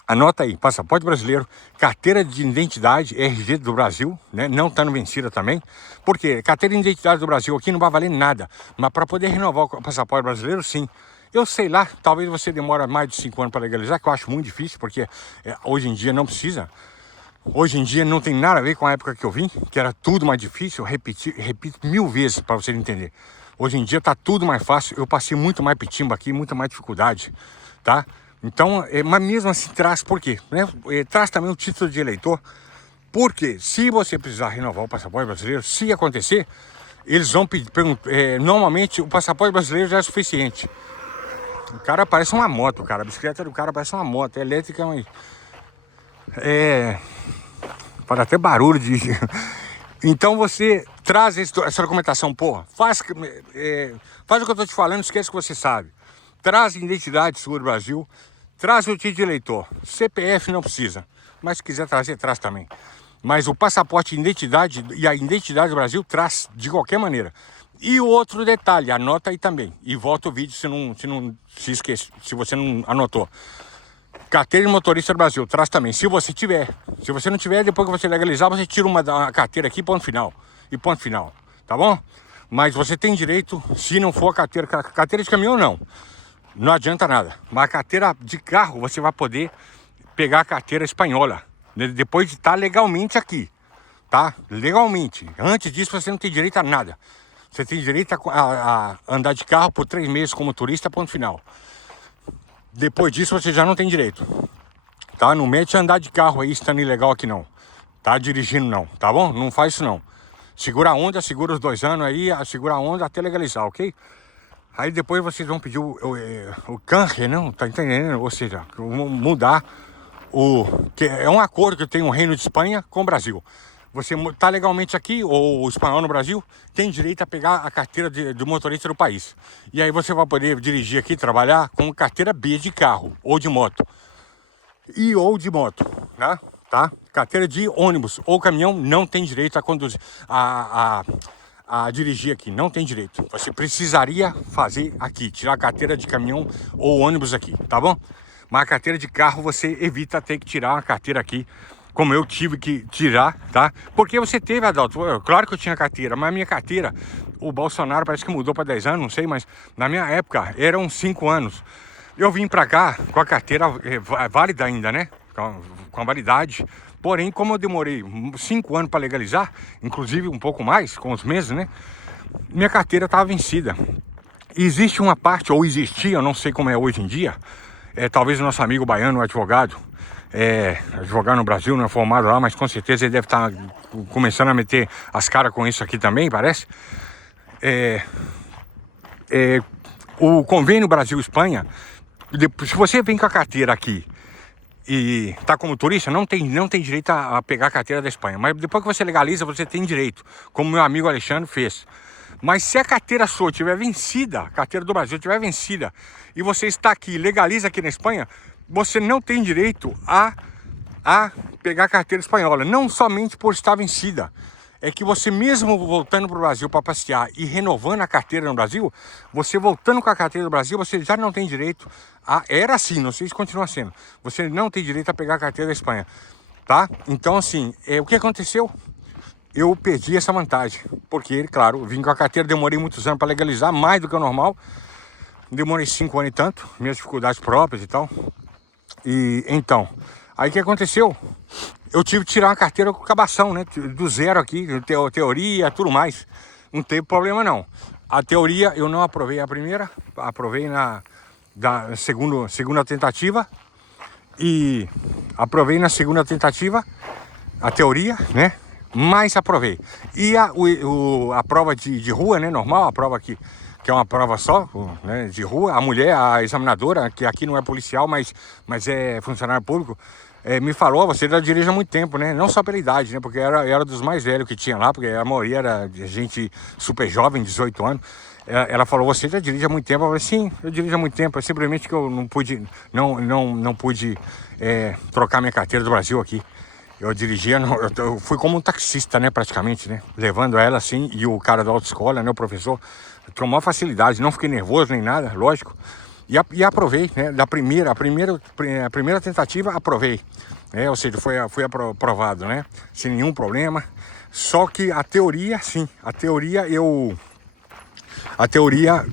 anota aí, passaporte brasileiro, carteira de identidade, RG do Brasil, né? Não estando vencida também. Porque carteira de identidade do Brasil aqui não vai valer nada. Mas para poder renovar o passaporte brasileiro, sim. Eu sei lá, talvez você demore mais de 5 anos para legalizar, que eu acho muito difícil, porque hoje em dia não precisa. Hoje em dia não tem nada a ver com a época que eu vim, que era tudo mais difícil. Eu repito 1000 vezes para você entender. Hoje em dia está tudo mais fácil. Eu passei muito mais pitimba aqui, muita mais dificuldade, tá? Então, mas mesmo assim traz, por quê? Né? Traz também o título de eleitor, porque se você precisar renovar o passaporte brasileiro, se acontecer, eles vão pedir, normalmente o passaporte brasileiro já é suficiente. O cara parece uma moto, cara, a bicicleta do cara parece uma moto, é elétrica, mas faz até barulho de... Então você traz essa documentação, porra, faz o que eu tô te falando, esquece que você sabe. Traz identidade sua do Brasil, traz o título de eleitor. CPF não precisa, mas se quiser trazer, traz também. Mas o passaporte de identidade e a identidade do Brasil traz de qualquer maneira. E o outro detalhe, anota aí também. E volta o vídeo se esquece, se você não anotou. Carteira de motorista do Brasil, traz também. Se você tiver. Se você não tiver, depois que você legalizar, você tira uma carteira aqui, ponto final. E ponto final, tá bom? Mas você tem direito, se não for carteira de caminhão, não. Não adianta nada. Mas a carteira de carro, você vai poder pegar a carteira espanhola, né? Depois de estar legalmente aqui, tá? Legalmente. Antes disso, você não tem direito a nada. Você tem direito a andar de carro por 3 meses como turista, ponto final. Depois disso, você já não tem direito, tá? Não mete andar de carro aí estando ilegal aqui, não. Tá dirigindo, não, tá bom? Não faz isso, não. Segura a onda, segura os 2 anos aí, segura a onda até legalizar, ok? Aí depois vocês vão pedir o canje, não? Tá entendendo? Ou seja, mudar que é um acordo que tem o Reino de Espanha com o Brasil. Você tá legalmente aqui, ou espanhol no Brasil, tem direito a pegar a carteira de motorista do país. E aí você vai poder dirigir aqui, trabalhar com carteira B de carro, ou de moto. Ou de moto, né? Tá? Carteira de ônibus ou caminhão não tem direito a conduzir, a dirigir aqui, não tem direito. Você precisaria fazer aqui, tirar a carteira de caminhão ou ônibus aqui, tá bom? Mas a carteira de carro você evita ter que tirar uma carteira aqui, como eu tive que tirar, tá? Porque você teve, Adalto, claro que eu tinha carteira, mas a minha carteira, o Bolsonaro parece que mudou para 10 anos, não sei, mas na minha época eram 5 anos. Eu vim pra cá com a carteira válida ainda, né? com a validade. Porém, como eu demorei 5 anos para legalizar, inclusive um pouco mais, com os meses, né? Minha carteira estava vencida. E existe uma parte, ou existia, eu não sei como é hoje em dia, talvez o nosso amigo baiano, o advogado no Brasil, não é formado lá, mas com certeza ele deve estar começando a meter as caras com isso aqui também, parece. O convênio Brasil-Espanha, se você vem com a carteira aqui e tá como turista, não tem direito a pegar a carteira da Espanha. Mas depois que você legaliza, você tem direito, como meu amigo Alexandre fez. Mas se a carteira sua tiver vencida, a carteira do Brasil tiver vencida, e você está aqui, legaliza aqui na Espanha, você não tem direito a pegar a carteira espanhola. Não somente por estar vencida. É que você mesmo voltando para o Brasil para passear e renovando a carteira no Brasil, você voltando com a carteira do Brasil, você já não tem direito a... Era assim, não sei se continua sendo. Você não tem direito a pegar a carteira da Espanha, tá? Então, assim, o que aconteceu? Eu perdi essa vantagem, porque, claro, vim com a carteira, demorei muitos anos para legalizar, mais do que o normal. Demorei 5 anos e tanto, minhas dificuldades próprias e tal. E então, aí o que aconteceu? Eu tive que tirar uma carteira com cabação, né? Do zero aqui, teoria, tudo mais. Não teve problema não. A teoria eu não aprovei a primeira, aprovei na segunda tentativa. E aprovei na segunda tentativa a teoria, né? Mas aprovei. E a prova de rua, né? Normal, a prova que é uma prova só, né, de rua. A mulher, a examinadora, que aqui não é policial, mas é funcionário público, me falou: você já dirige há muito tempo, né? Não só pela idade, né? Porque era dos mais velhos que tinha lá, porque a maioria era de gente super jovem, 18 anos. Ela falou: você já dirige há muito tempo? Eu falei: sim, eu dirijo há muito tempo. É simplesmente que eu não pude trocar minha carteira do Brasil aqui. Eu dirigia, eu fui como um taxista, né, praticamente, né? Levando ela assim, e o cara da autoescola, né, o professor, com maior facilidade, não fiquei nervoso nem nada, lógico. E aprovei, né? A primeira tentativa, aprovei. Ou seja, foi aprovado, né? Sem nenhum problema. Só que a teoria, sim, a teoria,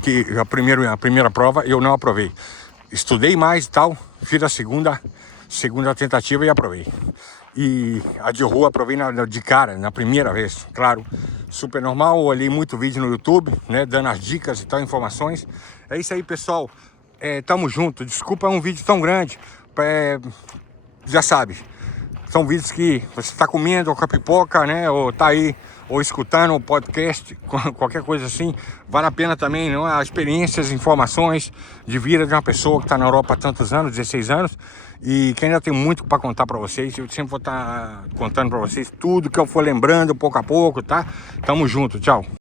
que a primeira prova, eu não aprovei. Estudei mais e tal, fiz a segunda tentativa e aprovei. E a de rua aprovei de cara, na primeira vez, claro. Super normal, olhei muito vídeo no YouTube, né, dando as dicas e tal, informações. É isso aí, pessoal. Tamo junto. Desculpa um vídeo tão grande. Já sabe, são vídeos que você está comendo com a pipoca, né, ou tá aí, ou escutando um podcast, qualquer coisa assim. Vale a pena também, não? As experiências, informações de vida de uma pessoa que está na Europa há tantos anos, 16 anos, e que ainda tem muito para contar para vocês. Eu sempre vou estar contando para vocês tudo que eu for lembrando, pouco a pouco, tá? Tamo junto, tchau.